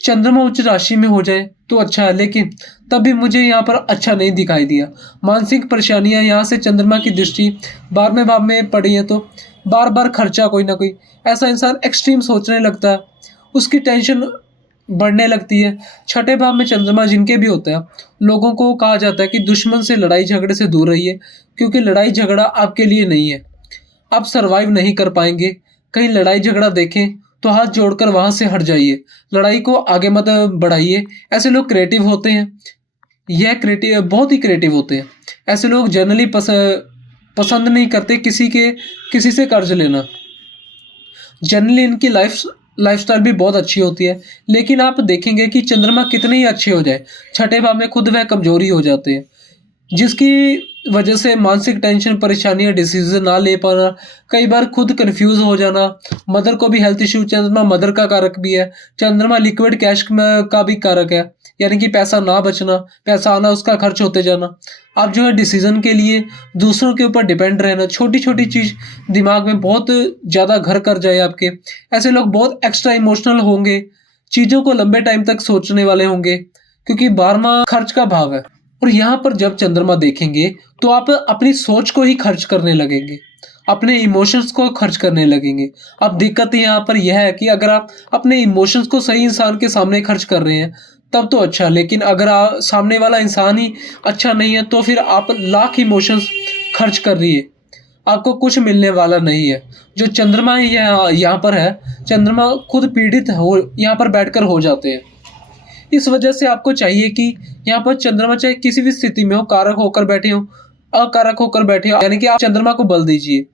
चंद्रमा उच्च राशि में हो जाए तो अच्छा है, लेकिन तब भी मुझे यहाँ पर अच्छा नहीं दिखाई दिया। मानसिक परेशानियां, यहाँ से चंद्रमा की दृष्टि 12वें भाव में पड़ी है, तो बार बार खर्चा कोई ना कोई, ऐसा इंसान एक्सट्रीम सोचने लगता है, उसकी टेंशन बढ़ने लगती है। छठे भाव में चंद्रमा जिनके भी होता है, लोगों को कहा जाता है कि दुश्मन से लड़ाई झगड़े से दूर रहिए, क्योंकि लड़ाई झगड़ा आपके लिए नहीं है, आप सरवाइव नहीं कर पाएंगे। कहीं लड़ाई झगड़ा देखें तो हाथ जोड़कर वहां से हट जाइए, लड़ाई को आगे मत बढ़ाइए। ऐसे लोग क्रिएटिव होते हैं, यह क्रिएटिव बहुत ही क्रिएटिव होते हैं। ऐसे लोग जनरली पसंद नहीं करते किसी से कर्ज लेना। जनरली इनकी लाइफस्टाइल भी बहुत अच्छी होती है, लेकिन आप देखेंगे कि चंद्रमा कितने ही अच्छे हो जाए, छठे भाव में खुद वह कमजोरी हो जाते हैं, जिसकी वजह से मानसिक टेंशन, परेशानियां, डिसीजन ना ले पाना, कई बार खुद कंफ्यूज हो जाना। मदर को भी हेल्थ इश्यू, चंद्रमा मदर का कारक भी है, चंद्रमा लिक्विड कैश का भी कारक है, यानी कि पैसा ना बचना, पैसा आना उसका खर्च होते जाना। आप जो है डिसीजन के लिए दूसरों के ऊपर डिपेंड रहना, छोटी छोटी चीज दिमाग में बहुत ज्यादा घर कर जाए आपके। ऐसे लोग बहुत एक्स्ट्रा इमोशनल होंगे, चीजों को लंबे टाइम तक सोचने वाले होंगे, क्योंकि 12वां खर्च का भाव है। और यहाँ पर जब चंद्रमा देखेंगे तो आप अपनी सोच को ही खर्च करने लगेंगे, अपने इमोशंस को खर्च करने लगेंगे। अब दिक्कत यहाँ पर यह है कि अगर आप अपने इमोशंस को सही इंसान के सामने खर्च कर रहे हैं तब तो अच्छा, लेकिन अगर सामने वाला इंसान ही अच्छा नहीं है तो फिर आप लाख इमोशंस खर्च कर रही है, आपको कुछ मिलने वाला नहीं है। जो चंद्रमा यहाँ पर है, चंद्रमा खुद पीड़ित हो यहाँ पर बैठकर हो जाते हैं। इस वजह से आपको चाहिए कि यहाँ पर चंद्रमा चाहे किसी भी स्थिति में हो, कारक होकर बैठे हो, अकारक होकर बैठे हो, यानी कि आप चंद्रमा को बल दीजिए।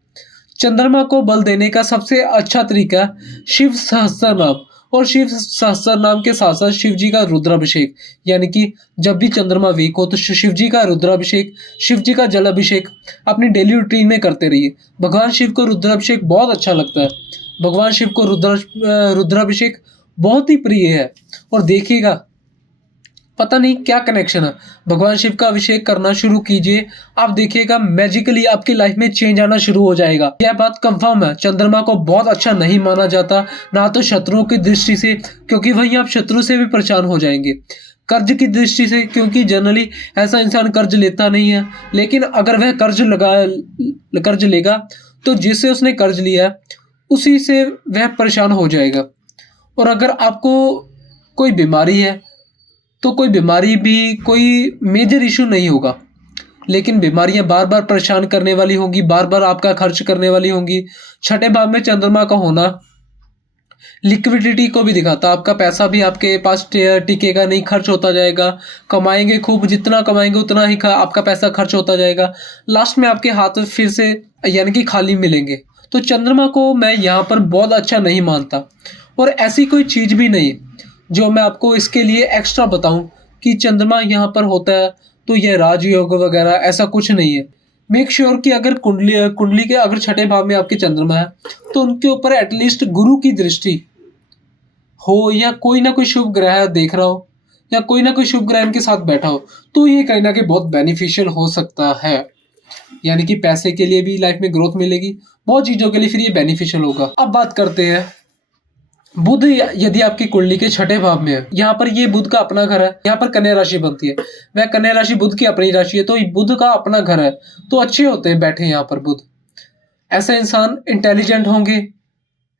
चंद्रमा को बल देने का सबसे अच्छा तरीका शिव सहस्त्र नाम, और शिव सहस्त्र नाम के साथ साथ शिव जी का रुद्राभिषेक, यानी कि जब भी चंद्रमा वीक हो तो शिव जी का रुद्राभिषेक, शिव जी का जल अभिषेक अपनी डेली रूटीन में करते रहिए। भगवान शिव को रुद्राभिषेक बहुत अच्छा लगता है, भगवान शिव को रुद्राभिषेक बहुत ही प्रिय है। और देखिएगा पता नहीं क्या कनेक्शन है, भगवान शिव का अभिषेक करना शुरू कीजिए, आप देखिएगा मैजिकली आपकी लाइफ में चेंज आना शुरू हो जाएगा। यह बात कंफर्म है। चंद्रमा को बहुत अच्छा नहीं माना जाता, ना तो शत्रुओं की दृष्टि से, क्योंकि वहीं आप शत्रु से भी परेशान हो जाएंगे, कर्ज की दृष्टि से, क्योंकि जनरली ऐसा इंसान कर्ज लेता नहीं है, लेकिन अगर वह कर्ज लेगा तो जिससे उसने कर्ज लिया उसी से वह परेशान हो जाएगा। और अगर आपको कोई बीमारी है तो कोई बीमारी भी कोई मेजर इशू नहीं होगा, लेकिन बीमारियां बार बार परेशान करने वाली होंगी, बार बार आपका खर्च करने वाली होंगी। छठे भाव में चंद्रमा का होना लिक्विडिटी को भी दिखाता है, आपका पैसा भी आपके पास टिकेगा नहीं, खर्च होता जाएगा। कमाएंगे खूब, जितना कमाएंगे उतना ही आपका पैसा खर्च होता जाएगा। लास्ट में आपके हाथ फिर से यानी कि खाली मिलेंगे। तो चंद्रमा को मैं यहाँ पर बहुत अच्छा नहीं मानता। और ऐसी कोई चीज़ भी नहीं जो मैं आपको इसके लिए एक्स्ट्रा बताऊं कि चंद्रमा यहाँ पर होता है तो ये राजयोग वगैरह, ऐसा कुछ नहीं है। मेक श्योर कि अगर कुंडली कुंडली के अगर छठे भाव में आपके चंद्रमा है तो उनके ऊपर एटलीस्ट गुरु की दृष्टि हो, या कोई ना कोई शुभ ग्रह देख रहा हो, या कोई ना कोई शुभ ग्रह इनके साथ बैठा हो, तो ये कहीं ना कहीं बहुत बेनिफिशियल हो सकता है। यानी कि पैसे के लिए भी लाइफ में ग्रोथ मिलेगी, बहुत चीज़ों के लिए फिर ये बेनिफिशियल होगा। अब बात करते हैं बुध। यदि आपकी कुंडली के छठे भाव में है, यहाँ पर ये बुध का अपना घर है, यहाँ पर कन्या राशि बनती है, वह कन्या राशि बुध की अपनी राशि है, तो बुध का अपना घर है, तो अच्छे होते हैं बैठे यहाँ पर बुध। ऐसे इंसान इंटेलिजेंट होंगे,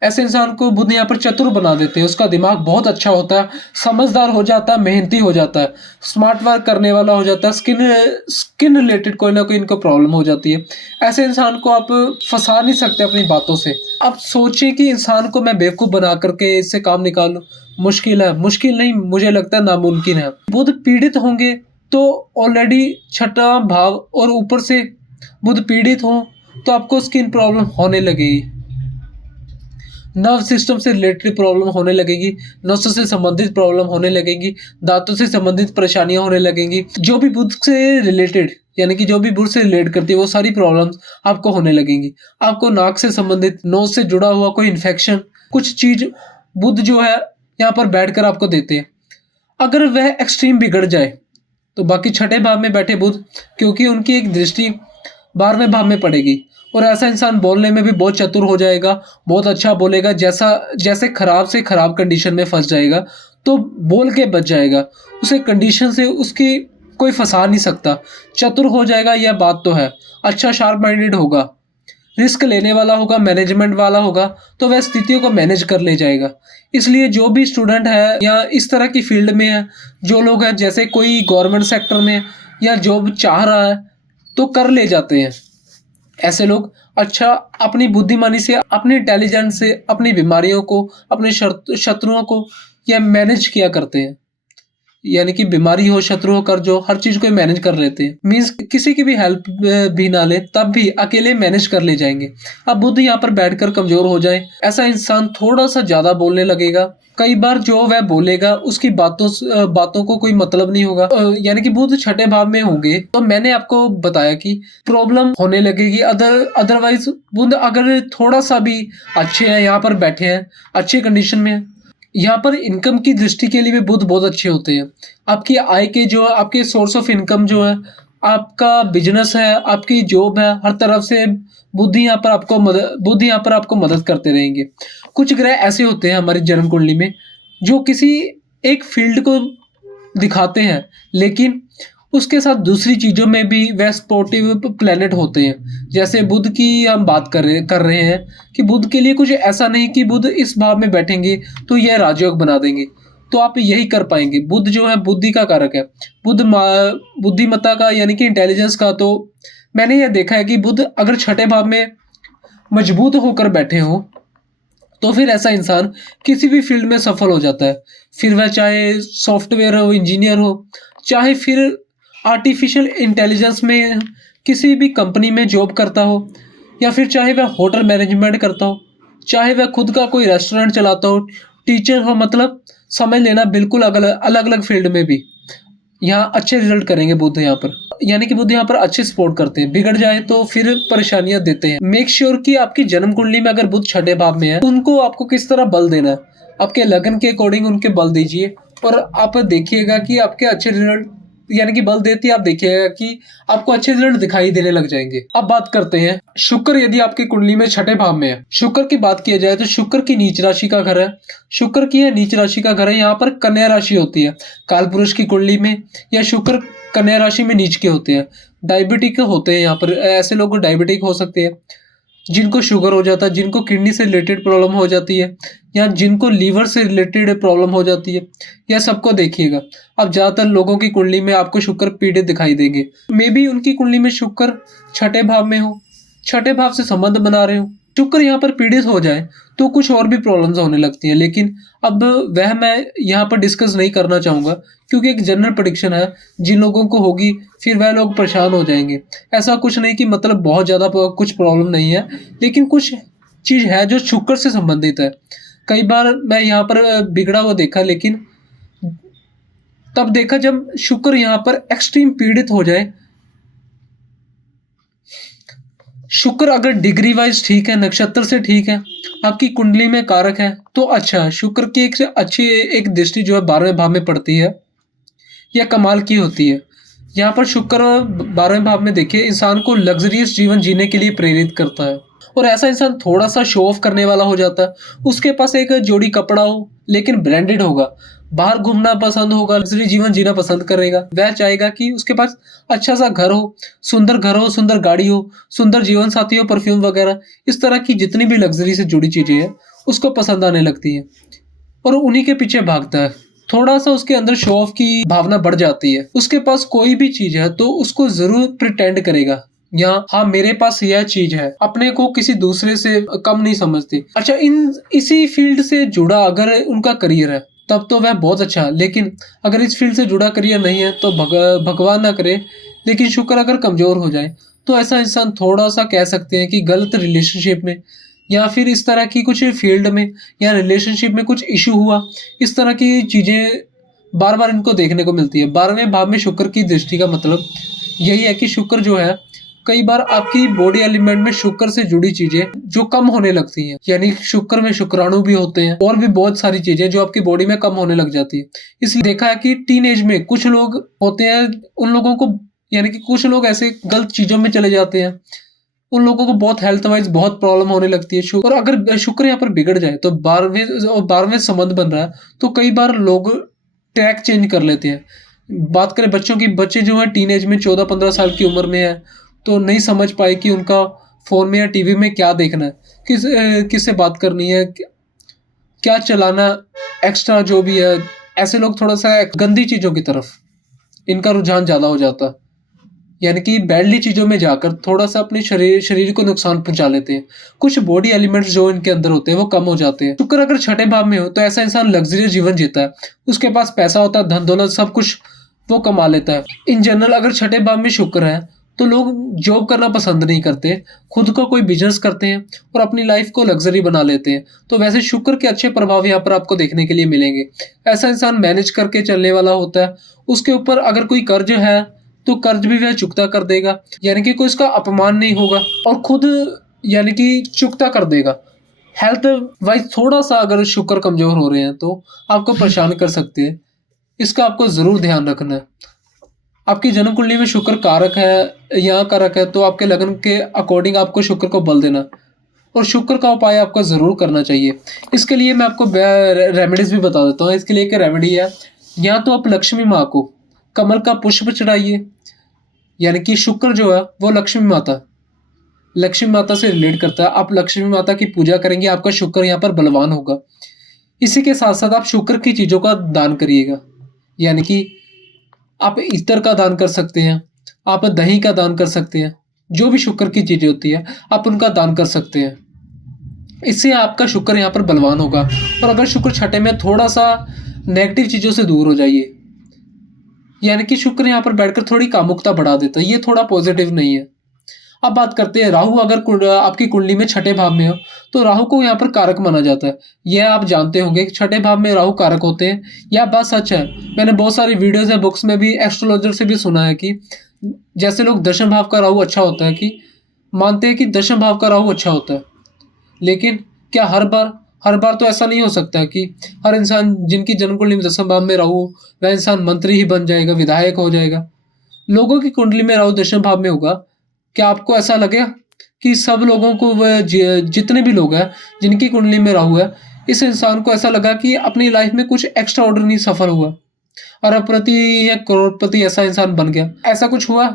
ऐसे इंसान को बुध यहाँ पर चतुर बना देते हैं। उसका दिमाग बहुत अच्छा होता है, समझदार हो जाता है, मेहनती हो जाता है, स्मार्ट वर्क करने वाला हो जाता है। स्किन रिलेटेड कोई ना कोई इनको प्रॉब्लम हो जाती है। ऐसे इंसान को आप फंसा नहीं सकते अपनी बातों से। आप सोचिए कि इंसान को मैं बेवकूफ़ बना करके इससे काम निकालूं, मुश्किल है। मुश्किल नहीं, मुझे लगता है नामुमकिन है। बुध पीड़ित होंगे तो ऑलरेडी छठा भाव और ऊपर से बुध पीड़ित हो तो आपको स्किन प्रॉब्लम होने लगेगी, नर्व सिस्टम से रिलेटेड प्रॉब्लम होने लगेगी, नसों से संबंधित प्रॉब्लम होने लगेगी, दांतों से संबंधित परेशानियां होने लगेंगी। जो भी बुध से रिलेटेड यानी कि जो भी बुध से रिलेट करती है वो सारी प्रॉब्लम्स आपको होने लगेंगी। आपको नाक से संबंधित, नोज से जुड़ा हुआ कोई इन्फेक्शन, कुछ चीज बुध जो है यहाँ पर बैठकर आपको देते हैं। अगर वह एक्सट्रीम बिगड़ जाए तो बाकी छठे भाव में बैठे बुध, क्योंकि उनकी एक दृष्टि 12वें भाव में पड़ेगी, और ऐसा इंसान बोलने में भी बहुत चतुर हो जाएगा, बहुत अच्छा बोलेगा। जैसे खराब से खराब कंडीशन में फंस जाएगा तो बोल के बच जाएगा, उसे कंडीशन से उसकी कोई फंसा नहीं सकता। चतुर हो जाएगा, यह बात तो है। अच्छा शार्प माइंडेड होगा, रिस्क लेने वाला होगा, मैनेजमेंट वाला होगा, तो वह स्थितियों को मैनेज कर ले जाएगा। इसलिए जो भी स्टूडेंट है या इस तरह की फील्ड में है, जो लोग हैं, जैसे कोई गवर्नमेंट सेक्टर में या जॉब चाह रहा है तो कर ले जाते हैं। ऐसे लोग अच्छा अपनी बुद्धिमानी से, अपनी इंटेलिजेंस से अपनी बीमारियों को, अपने शत्रुओं को या मैनेज किया करते हैं। यानी कि बीमारी हो, शत्रु हो, कर्ज हो, हर चीज को मैनेज कर लेते हैं। मीन्स किसी की भी हेल्प भी ना ले तब भी अकेले मैनेज कर ले जाएंगे। अब बुध यहाँ पर बैठकर कमजोर हो जाए, ऐसा इंसान थोड़ा सा ज्यादा बोलने लगेगा। कई बार जो वह बोलेगा उसकी बातों को कोई मतलब नहीं होगा। यानी कि बुध छठे भाव में होंगे तो मैंने आपको बताया कि प्रॉब्लम होने लगेगी। अदरवाइज बुध अगर थोड़ा सा भी अच्छे हैं, यहाँ पर बैठे हैं, अच्छी कंडीशन में है, यहाँ पर इनकम की दृष्टि के लिए भी बुध बहुत अच्छे होते हैं। आपकी आय के जो है, आपके सोर्स ऑफ इनकम जो है, आपका बिजनेस है, आपकी जॉब है, हर तरफ से बुध यहाँ पर आपको मदद करते रहेंगे। कुछ ग्रह ऐसे होते हैं हमारी जन्म कुंडली में जो किसी एक फील्ड को दिखाते हैं, लेकिन उसके साथ दूसरी चीजों में भी वह सपोर्टिव प्लेनेट होते हैं। जैसे बुध की हम बात कर रहे हैं कि बुध के लिए कुछ ऐसा नहीं कि बुध इस भाव में बैठेंगे तो यह राजयोग बना देंगे, तो आप यही कर पाएंगे। बुध जो है बुद्धि का कारक है, बुद्धिमत्ता का यानी कि इंटेलिजेंस का। तो मैंने यह देखा है कि बुध अगर छठे भाव में मजबूत होकर बैठे हो तो फिर ऐसा इंसान किसी भी फील्ड में सफल हो जाता है। फिर वह चाहे सॉफ्टवेयर हो, इंजीनियर हो, चाहे फिर आर्टिफिशियल इंटेलिजेंस में किसी भी कंपनी में जॉब करता हो, या फिर चाहे वह होटल मैनेजमेंट करता हो, चाहे वह खुद का कोई रेस्टोरेंट चलाता हो, टीचर हो, मतलब समझ लेना बिल्कुल अलग अलग फील्ड में भी यहाँ अच्छे रिजल्ट करेंगे बुध यहाँ पर। यानी कि बुध यहाँ पर अच्छे सपोर्ट करते हैं। बिगड़ जाए तो फिर परेशानियां देते हैं। मेक श्योर कि आपकी जन्म कुंडली में अगर बुध छठे भाव में है तो उनको आपको किस तरह बल देना है, आपके लगन के अकॉर्डिंग उनके बल दीजिए, और आप देखिएगा कि आपके अच्छे रिजल्ट, यानी कि बल देती है, आप देखिएगा कि आपको अच्छे रिजल्ट दिखाई देने लग जाएंगे। अब बात करते हैं शुक्र। यदि आपकी कुंडली में छठे भाव में है, शुक्र की बात किया जाए तो शुक्र की नीच राशि का घर है, शुक्र की नीच राशि का घर है। यहाँ पर कन्या राशि होती है काल पुरुष की कुंडली में, या शुक्र कन्या राशि में नीच के होते हैं, डायबिटिक होते हैं। यहाँ पर ऐसे लोग डायबिटिक हो सकते हैं जिनको शुगर हो जाता है, जिनको किडनी से रिलेटेड प्रॉब्लम हो जाती है, या जिनको लीवर से रिलेटेड प्रॉब्लम हो जाती है, यह सबको देखिएगा। अब ज़्यादातर लोगों की कुंडली में आपको शुक्र पीड़ित दिखाई देंगे। मे बी उनकी कुंडली में शुक्र छठे भाव में हो, छठे भाव से संबंध बना रहे हो, शुक्र यहाँ पर पीड़ित हो जाए तो कुछ और भी प्रॉब्लम्स होने लगती हैं, लेकिन अब वह मैं यहाँ पर डिस्कस नहीं करना चाहूँगा, क्योंकि एक जनरल प्रेडिक्शन है, जिन लोगों को होगी फिर वह लोग परेशान हो जाएँगे। ऐसा कुछ नहीं कि मतलब बहुत ज़्यादा कुछ प्रॉब्लम नहीं है, लेकिन कुछ चीज़ है जो शुक्र से संबंधित है। कई बार मैं यहाँ पर बिगड़ा हुआ देखा, लेकिन तब देखा जब शुक्र यहाँ पर एक्सट्रीम पीड़ित हो जाए। शुक्र अगर डिग्री वाइज ठीक है, नक्षत्र से ठीक है, आपकी कुंडली में कारक है, तो अच्छा है। शुक्र की एक से अच्छी एक दृष्टि जो है 12वें भाव में पड़ती है, यह कमाल की होती है। यहाँ पर शुक्र 12वें भाव में देखिए इंसान को लग्जरियस जीवन जीने के लिए प्रेरित करता है, और ऐसा इंसान थोड़ा सा शो ऑफ करने वाला हो जाता है। उसके पास एक जोड़ी कपड़ा हो लेकिन ब्रांडेड होगा, बाहर घूमना पसंद होगा, लग्जरी जीवन जीना पसंद करेगा। वह चाहेगा कि उसके पास अच्छा सा घर हो, सुंदर गाड़ी हो, सुंदर जीवन साथी हो, परफ्यूम वगैरह, इस तरह की जितनी भी लग्जरी से जुड़ी चीजें हैं उसको पसंद आने लगती हैं, और उन्हीं के पीछे भागता है। थोड़ा सा उसके अंदर शो ऑफ की भावना बढ़ जाती है। उसके पास कोई भी चीज है तो उसको जरूर प्रिटेंड करेगा, या हाँ मेरे पास यह चीज है, अपने को किसी दूसरे से कम नहीं समझते। अच्छा, इन इसी फील्ड से जुड़ा अगर उनका करियर है तब तो वह बहुत अच्छा है, लेकिन अगर इस फील्ड से जुड़ा करियर नहीं है तो भगवान ना करे, लेकिन शुक्र अगर कमजोर हो जाए तो ऐसा इंसान थोड़ा सा कह सकते हैं कि गलत रिलेशनशिप में, या फिर इस तरह की कुछ फील्ड में या रिलेशनशिप में कुछ इशू हुआ, इस तरह की चीजें बार बार इनको देखने को मिलती है। 12वें भाव में शुक्र की दृष्टि का मतलब यही है कि शुक्र जो है, कई बार आपकी बॉडी एलिमेंट में शुक्र से जुड़ी चीजें जो कम होने लगती हैं, यानी शुक्र में शुक्राणु भी होते हैं और भी बहुत सारी चीजें जो आपकी बॉडी में कम होने लग जाती है। इसलिए देखा है कि टीन एज में कुछ लोग होते हैं, उन लोगों को, यानी कि कुछ लोग ऐसे गलत चीजों में चले जाते हैं, उन लोगों को बहुत हेल्थ वाइज बहुत प्रॉब्लम होने लगती है। और अगर शुक्र यहाँ पर बिगड़ जाए तो 12वें संबंध बन रहा है तो कई बार लोग ट्रैक चेंज कर लेते हैं। बात करें बच्चों की, बच्चे जो है टीन एज में 14-15 साल की उम्र में है तो नहीं समझ पाए कि उनका फोन में या टीवी में क्या देखना है, किससे बात करनी है, क्या चलाना, एक्स्ट्रा जो भी है। ऐसे लोग थोड़ा सा गंदी चीजों की तरफ इनका रुझान ज्यादा हो जाता है, यानी कि बैडली चीजों में जाकर थोड़ा सा अपने शरीर को नुकसान पहुंचा लेते हैं। कुछ बॉडी एलिमेंट्स जो इनके अंदर होते हैं वो कम हो जाते हैं। शुक्र अगर छठे भाव में हो तो ऐसा इंसान लग्जरियस जीवन जीता है, उसके पास पैसा होता है, धन दौलत सब कुछ वो कमा लेता है। इन जनरल अगर छठे भाव में शुक्र है तो लोग जॉब करना पसंद नहीं करते, खुद का कोई बिजनेस करते हैं और अपनी लाइफ को लग्जरी बना लेते हैं। तो वैसे शुक्र के अच्छे प्रभाव यहाँ पर आपको देखने के लिए मिलेंगे। ऐसा इंसान मैनेज करके चलने वाला होता है। उसके ऊपर अगर कोई कर्ज है तो कर्ज भी वह चुकता कर देगा, यानी कि कोई उसका अपमान नहीं होगा, और खुद यानी कि चुकता कर देगा। हेल्थ वाइज थोड़ा सा अगर शुक्र कमजोर हो रहे हैं तो आपको परेशान कर सकते हैं, इसका आपको जरूर ध्यान रखना है। आपकी जन्म कुंडली में शुक्र कारक है, यहाँ कारक है, तो आपके लगन के अकॉर्डिंग आपको शुक्र को बल देना और शुक्र का उपाय आपको जरूर करना चाहिए। इसके लिए मैं आपको रेमेडीज भी बता देता हूँ। इसके लिए एक रेमेडी है, या तो आप लक्ष्मी माँ को कमल का पुष्प चढ़ाइए, यानी कि शुक्र जो है वो लक्ष्मी माता से रिलेट करता है। आप लक्ष्मी माता की पूजा करेंगे, आपका शुक्र यहाँ पर बलवान होगा। इसी के साथ साथ आप शुक्र की चीजों का दान करिएगा, यानी कि आप इत्र का दान कर सकते हैं, आप दही का दान कर सकते हैं, जो भी शुक्र की चीजें होती है आप उनका दान कर सकते हैं। इससे आपका शुक्र यहाँ पर बलवान होगा। और अगर शुक्र छठे में, थोड़ा सा नेगेटिव चीजों से दूर हो जाइए, यानी कि शुक्र यहाँ पर बैठकर थोड़ी कामुकता बढ़ा देता है, ये थोड़ा पॉजिटिव नहीं है। अब बात करते हैं राहु। अगर आपकी कुंडली में छठे भाव में हो तो राहु को यहाँ पर कारक माना जाता है। यह आप जानते होंगे कि छठे भाव में राहु कारक होते हैं, यह बात सच है। मैंने बहुत सारी वीडियोस या बुक्स में भी एस्ट्रोलॉजर से भी सुना है कि जैसे लोग दशम भाव का राहु अच्छा होता है, कि मानते हैं कि दशम भाव का राहु अच्छा होता है, लेकिन क्या हर बार तो ऐसा नहीं हो सकता कि हर इंसान जिनकी जन्म कुंडली में दशम भाव में राहु, वह इंसान मंत्री ही बन जाएगा, विधायक हो जाएगा। लोगों की कुंडली में राहु दशम भाव में होगा, क्या आपको ऐसा लगे कि सब लोगों को, वह जितने भी लोग हैं जिनकी कुंडली में राहु है, इस इंसान को ऐसा लगा कि अपनी लाइफ में कुछ एक्स्ट्रा ऑर्डिनरी सफल हुआ, अरबपति या करोड़पति ऐसा इंसान बन गया? ऐसा कुछ हुआ?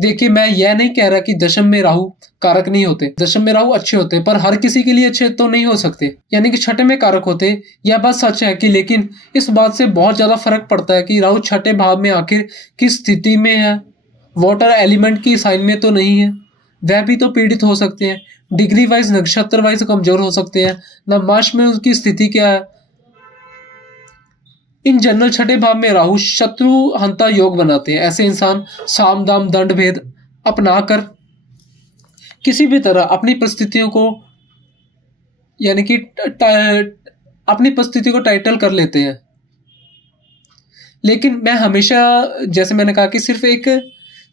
देखिए, मैं यह नहीं कह रहा कि दशम में राहु कारक नहीं होते, दशम में राहु अच्छे होते, पर हर किसी के लिए अच्छे तो नहीं हो सकते, यानी कि छठे में कारक होते। यह बात सच है कि, लेकिन इस बात से बहुत ज्यादा फर्क पड़ता है कि राहु छठे भाव में आखिर किस स्थिति में है। वाटर एलिमेंट की साइन में तो नहीं है, वह भी तो पीड़ित हो सकते हैं। डिग्री वाइज नक्षत्र वाइज कमजोर हो सकते हैं। नवमाश में उसकी स्थिति क्या है। इन जनरल छठे भाव में राहु शत्रु हंता योग बनाते हैं। ऐसे इंसान साम दाम दंड भेद अपनाकर किसी भी तरह अपनी परिस्थितियों को यानी कि अपनी परिस्थिति को टाइटल कर लेते हैं। लेकिन मैं हमेशा, जैसे मैंने कहा कि सिर्फ एक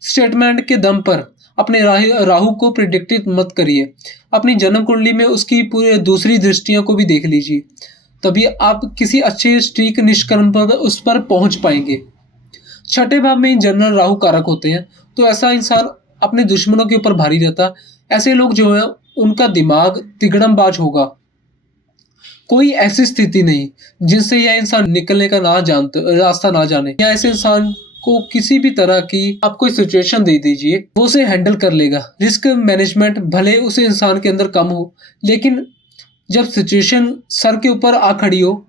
स्टेटमेंट के दम पर अपने राहु को प्रिडिक्टेड मत करिए। अपनी जन्म कुंडली में उसकी पूरी दूसरी दृष्टियों को भी देख लीजिए, तभी आप किसी अच्छे स्ट्रीक निष्कर्म पर उस पर पहुंच पाएंगे। छठे भाव में जनरल राहु कारक होते हैं, तो ऐसा इंसान अपने दुश्मनों के ऊपर भारी रहता। ऐसे लोग जो है उनका दिमाग तिगड़मबाज होगा। कोई ऐसी स्थिति नहीं जिनसे यह इंसान निकलने का रास्ता ना जाने, या ऐसे इंसान को किसी भी तरह की आप कोई सिचुएशन दे दीजिए, वो उसे हैंडल कर लेगा। रिस्क मैनेजमेंट भले उस इंसान के अंदर कम हो, लेकिन जब सिचुएशन सर के ऊपर आ खड़ी हो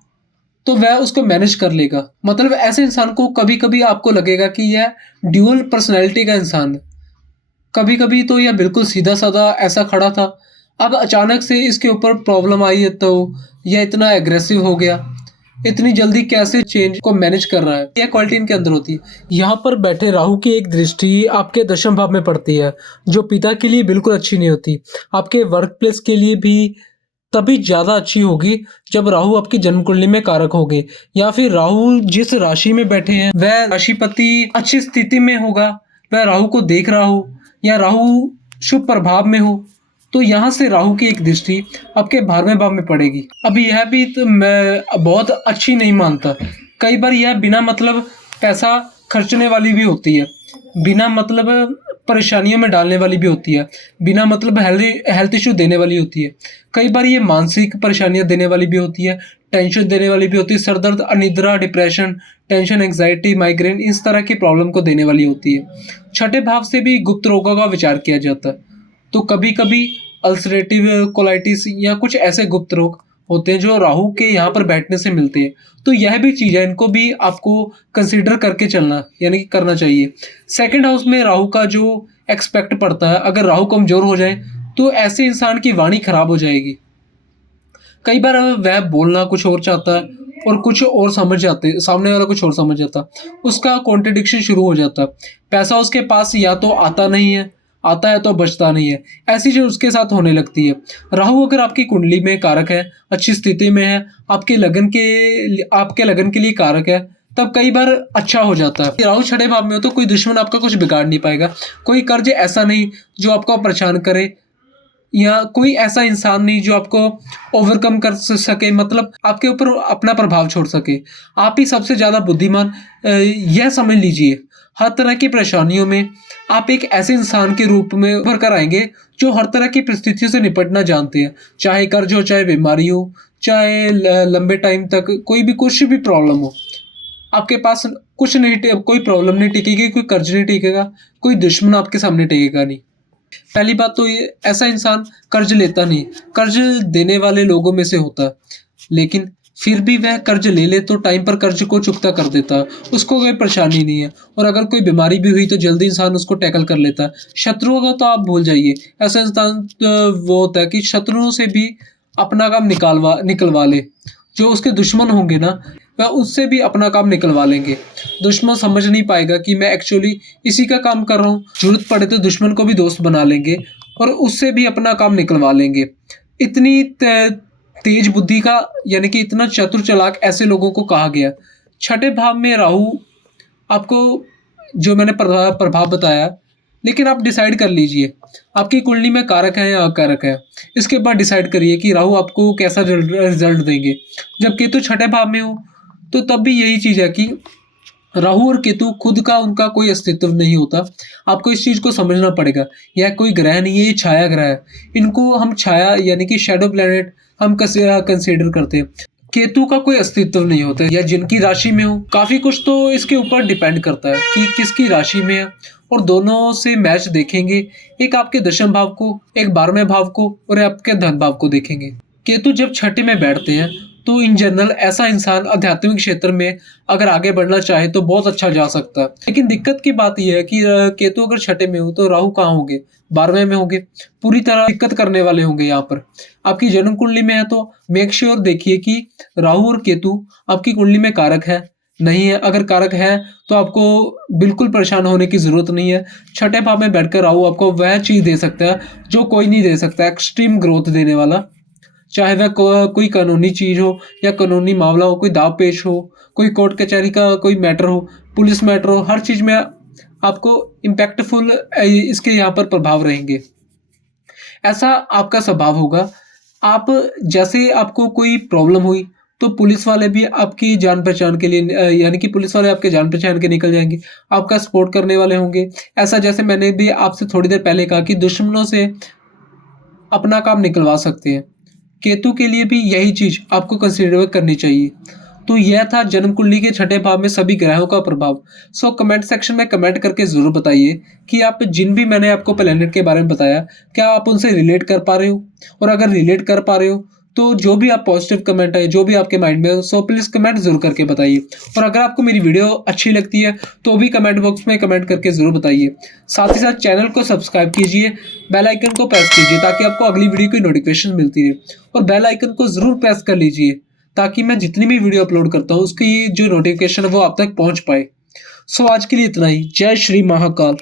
तो वह उसको मैनेज कर लेगा। मतलब ऐसे इंसान को कभी कभी आपको लगेगा कि यह ड्यूअल पर्सनैलिटी का इंसान है। कभी कभी तो यह बिल्कुल सीधा साधा ऐसा खड़ा था, अब अचानक से इसके ऊपर प्रॉब्लम आई है तो यह इतना एग्रेसिव हो गया। इतनी जल्दी कैसे चेंज को मैनेज कर रहा है, यह क्वालिटी इनके अंदर होती है। यहाँ पर बैठे राहु की एक दृष्टि आपके दशम भाव में पड़ती है, जो पिता के लिए बिल्कुल अच्छी नहीं होती। आपके वर्क प्लेस के लिए भी तभी ज्यादा अच्छी होगी जब राहु आपकी जन्म कुंडली में कारक होगे, या फिर राहु जिस राशि में बैठे हैं वह राशिपति अच्छी स्थिति में होगा, वह राहु को देख रहा हो, या राहु शुभ प्रभाव में हो, तो यहाँ से राहु की एक दृष्टि आपके 12वें भाव में पड़ेगी। अब यह भी तो मैं बहुत अच्छी नहीं मानता। कई बार यह बिना मतलब पैसा खर्चने वाली भी होती है, बिना मतलब परेशानियों में डालने वाली भी होती है, बिना मतलब हेल्थ इशू देने वाली होती है। कई बार ये मानसिक परेशानियां देने वाली भी होती है, टेंशन देने वाली भी होती है। सरदर्द, अनिद्रा, डिप्रेशन, टेंशन, एंग्जाइटी, माइग्रेन, इस तरह की प्रॉब्लम को देने वाली होती है। छठे भाव से भी गुप्त रोगों का विचार किया जाता है, तो कभी कभी अल्सरेटिव कोलाइटिस या कुछ ऐसे गुप्त रोग होते हैं जो राहु के यहाँ पर बैठने से मिलते हैं। तो यह भी चीज़ है, इनको भी आपको कंसीडर करके चलना यानी कि करना चाहिए। सेकंड हाउस में राहु का जो एक्सपेक्ट पड़ता है, अगर राहु कमजोर हो जाए तो ऐसे इंसान की वाणी खराब हो जाएगी। कई बार वह बोलना कुछ और चाहता है और कुछ और समझ जाते, सामने वाला कुछ और समझ जाता, उसका कॉन्ट्रडिक्शन शुरू हो जाता। पैसा उसके पास या तो आता नहीं है, आता है तो बचता नहीं है, ऐसी चीज उसके साथ होने लगती है। राहु अगर आपकी कुंडली में कारक है, अच्छी स्थिति में है, आपके लगन के लिए कारक है, तब कई बार अच्छा हो जाता है। राहु छठे भाव में हो तो कोई दुश्मन आपका कुछ बिगाड़ नहीं पाएगा। कोई कर्ज ऐसा नहीं जो आपको परेशान करे, या कोई ऐसा इंसान नहीं जो आपको ओवरकम कर सके, मतलब आपके ऊपर अपना प्रभाव छोड़ सके। आप ही सबसे ज्यादा बुद्धिमान। यह समझ लीजिए, हर तरह की परेशानियों में आप एक ऐसे इंसान के रूप में उभर कर आएंगे जो हर तरह की परिस्थितियों से निपटना जानते हैं। चाहे कर्ज हो, चाहे बीमारी हो, चाहे लंबे टाइम तक कोई भी कुछ भी प्रॉब्लम हो, आपके पास कुछ नहीं, कोई प्रॉब्लम नहीं टिकेगी, कोई कर्ज नहीं टिकेगा, कोई दुश्मन आपके सामने टिकेगा नहीं। पहली बात तो ये, ऐसा इंसान कर्ज लेता नहीं, कर्ज देने वाले लोगों में से होता है, लेकिन फिर भी वह कर्ज ले ले तो टाइम पर कर्ज को चुकता कर देता है, उसको कोई परेशानी नहीं है। और अगर कोई बीमारी भी हुई तो जल्दी इंसान उसको टैकल कर लेता है। शत्रुओं का तो आप भूल जाइए, ऐसा इंसान तो वो होता है कि शत्रुओं से भी अपना काम निकलवा ले। जो उसके दुश्मन होंगे ना, वह उससे भी अपना काम निकलवा लेंगे। दुश्मन समझ नहीं पाएगा कि मैं एक्चुअली इसी का काम कर रहा हूँ। जरूरत पड़े तो दुश्मन को भी दोस्त बना लेंगे और उससे भी अपना काम निकलवा लेंगे। इतनी तेज बुद्धि का यानी कि इतना चतुर चालाक ऐसे लोगों को कहा गया। छठे भाव में राहु आपको जो मैंने प्रभाव बताया, लेकिन आप डिसाइड कर लीजिए आपकी कुंडली में कारक है या अकारक है। इसके बाद डिसाइड करिए कि राहु आपको कैसा रिजल्ट देंगे। जब केतु छठे भाव में हो तो तब भी यही चीज है कि राहु और केतु खुद का उनका कोई अस्तित्व नहीं होता। आपको इस चीज को समझना पड़ेगा। यह कोई ग्रह नहीं है, ये छाया ग्रह है। इनको हम छाया यानी कि शैडो प्लैनेट हम कंसीडर करते हैं। केतु का कोई अस्तित्व नहीं होता, या जिनकी राशि में हो। काफी कुछ तो इसके ऊपर डिपेंड करता है कि किसकी राशि में है, और दोनों से मैच देखेंगे। एक आपके दशम भाव को, एक 12वें भाव को, और आपके धन भाव को देखेंगे। केतु जब छठे में बैठते हैं तो इन जनरल ऐसा इंसान आध्यात्मिक क्षेत्र में अगर आगे बढ़ना चाहे तो बहुत अच्छा जा सकता है। लेकिन दिक्कत की बात ये है कि केतु अगर छठे में हो तो राहु कहाँ होंगे? 12वें में होंगे। पूरी तरह दिक्कत करने वाले होंगे यहाँ पर। आपकी जन्म कुंडली में है तो मेक श्योर देखिए कि राहु और केतु आपकी कुंडली में कारक है, नहीं है। अगर कारक है तो आपको बिल्कुल परेशान होने की ज़रूरत नहीं है। छठे भाव में बैठकर राहु आपको वह चीज़ दे सकता है जो कोई नहीं दे सकता, एक्सट्रीम ग्रोथ देने वाला। चाहे वह कोई कानूनी चीज़ हो या कानूनी मामला हो, कोई दाव पेच हो, कोई कोर्ट कचहरी का कोई मैटर हो, पुलिस मैटर हो, हर चीज़ में आपको इम्पैक्टफुल इसके यहाँ पर प्रभाव रहेंगे। ऐसा आपका स्वभाव होगा। आप जैसे आपको कोई प्रॉब्लम हुई तो पुलिस वाले भी आपकी जान पहचान के लिए यानी कि पुलिस वाले आपके जान पहचान के निकल जाएंगे, आपका सपोर्ट करने वाले होंगे। ऐसा जैसे मैंने भी आपसे थोड़ी देर पहले कहा कि दुश्मनों से अपना काम निकलवा सकते हैं। केतु के लिए भी यही चीज़ आपको कंसिडर करनी चाहिए। तो यह था जन्म कुंडली के छठे भाव में सभी ग्रहों का प्रभाव। सो कमेंट सेक्शन में कमेंट करके ज़रूर बताइए कि आप जिन भी मैंने आपको प्लेनेट के बारे में बताया, क्या आप उनसे रिलेट कर पा रहे हो? और अगर रिलेट कर पा रहे हो तो जो भी आप पॉजिटिव कमेंट है, जो भी आपके माइंड में हो, सो प्लीज़ कमेंट ज़रूर करके बताइए। और अगर आपको मेरी वीडियो अच्छी लगती है तो भी कमेंट बॉक्स में कमेंट करके ज़रूर बताइए। साथ ही साथ चैनल को सब्सक्राइब कीजिए, बेल आइकन को प्रेस कीजिए ताकि आपको अगली वीडियो की नोटिफिकेशन मिलती रहे। और बेल आइकन को ज़रूर प्रेस कर लीजिए ताकि मैं जितनी भी वीडियो अपलोड करता हूँ उसकी जो नोटिफिकेशन है वो आप तक पहुँच पाए। सो आज के लिए इतना ही। जय श्री महाकाल।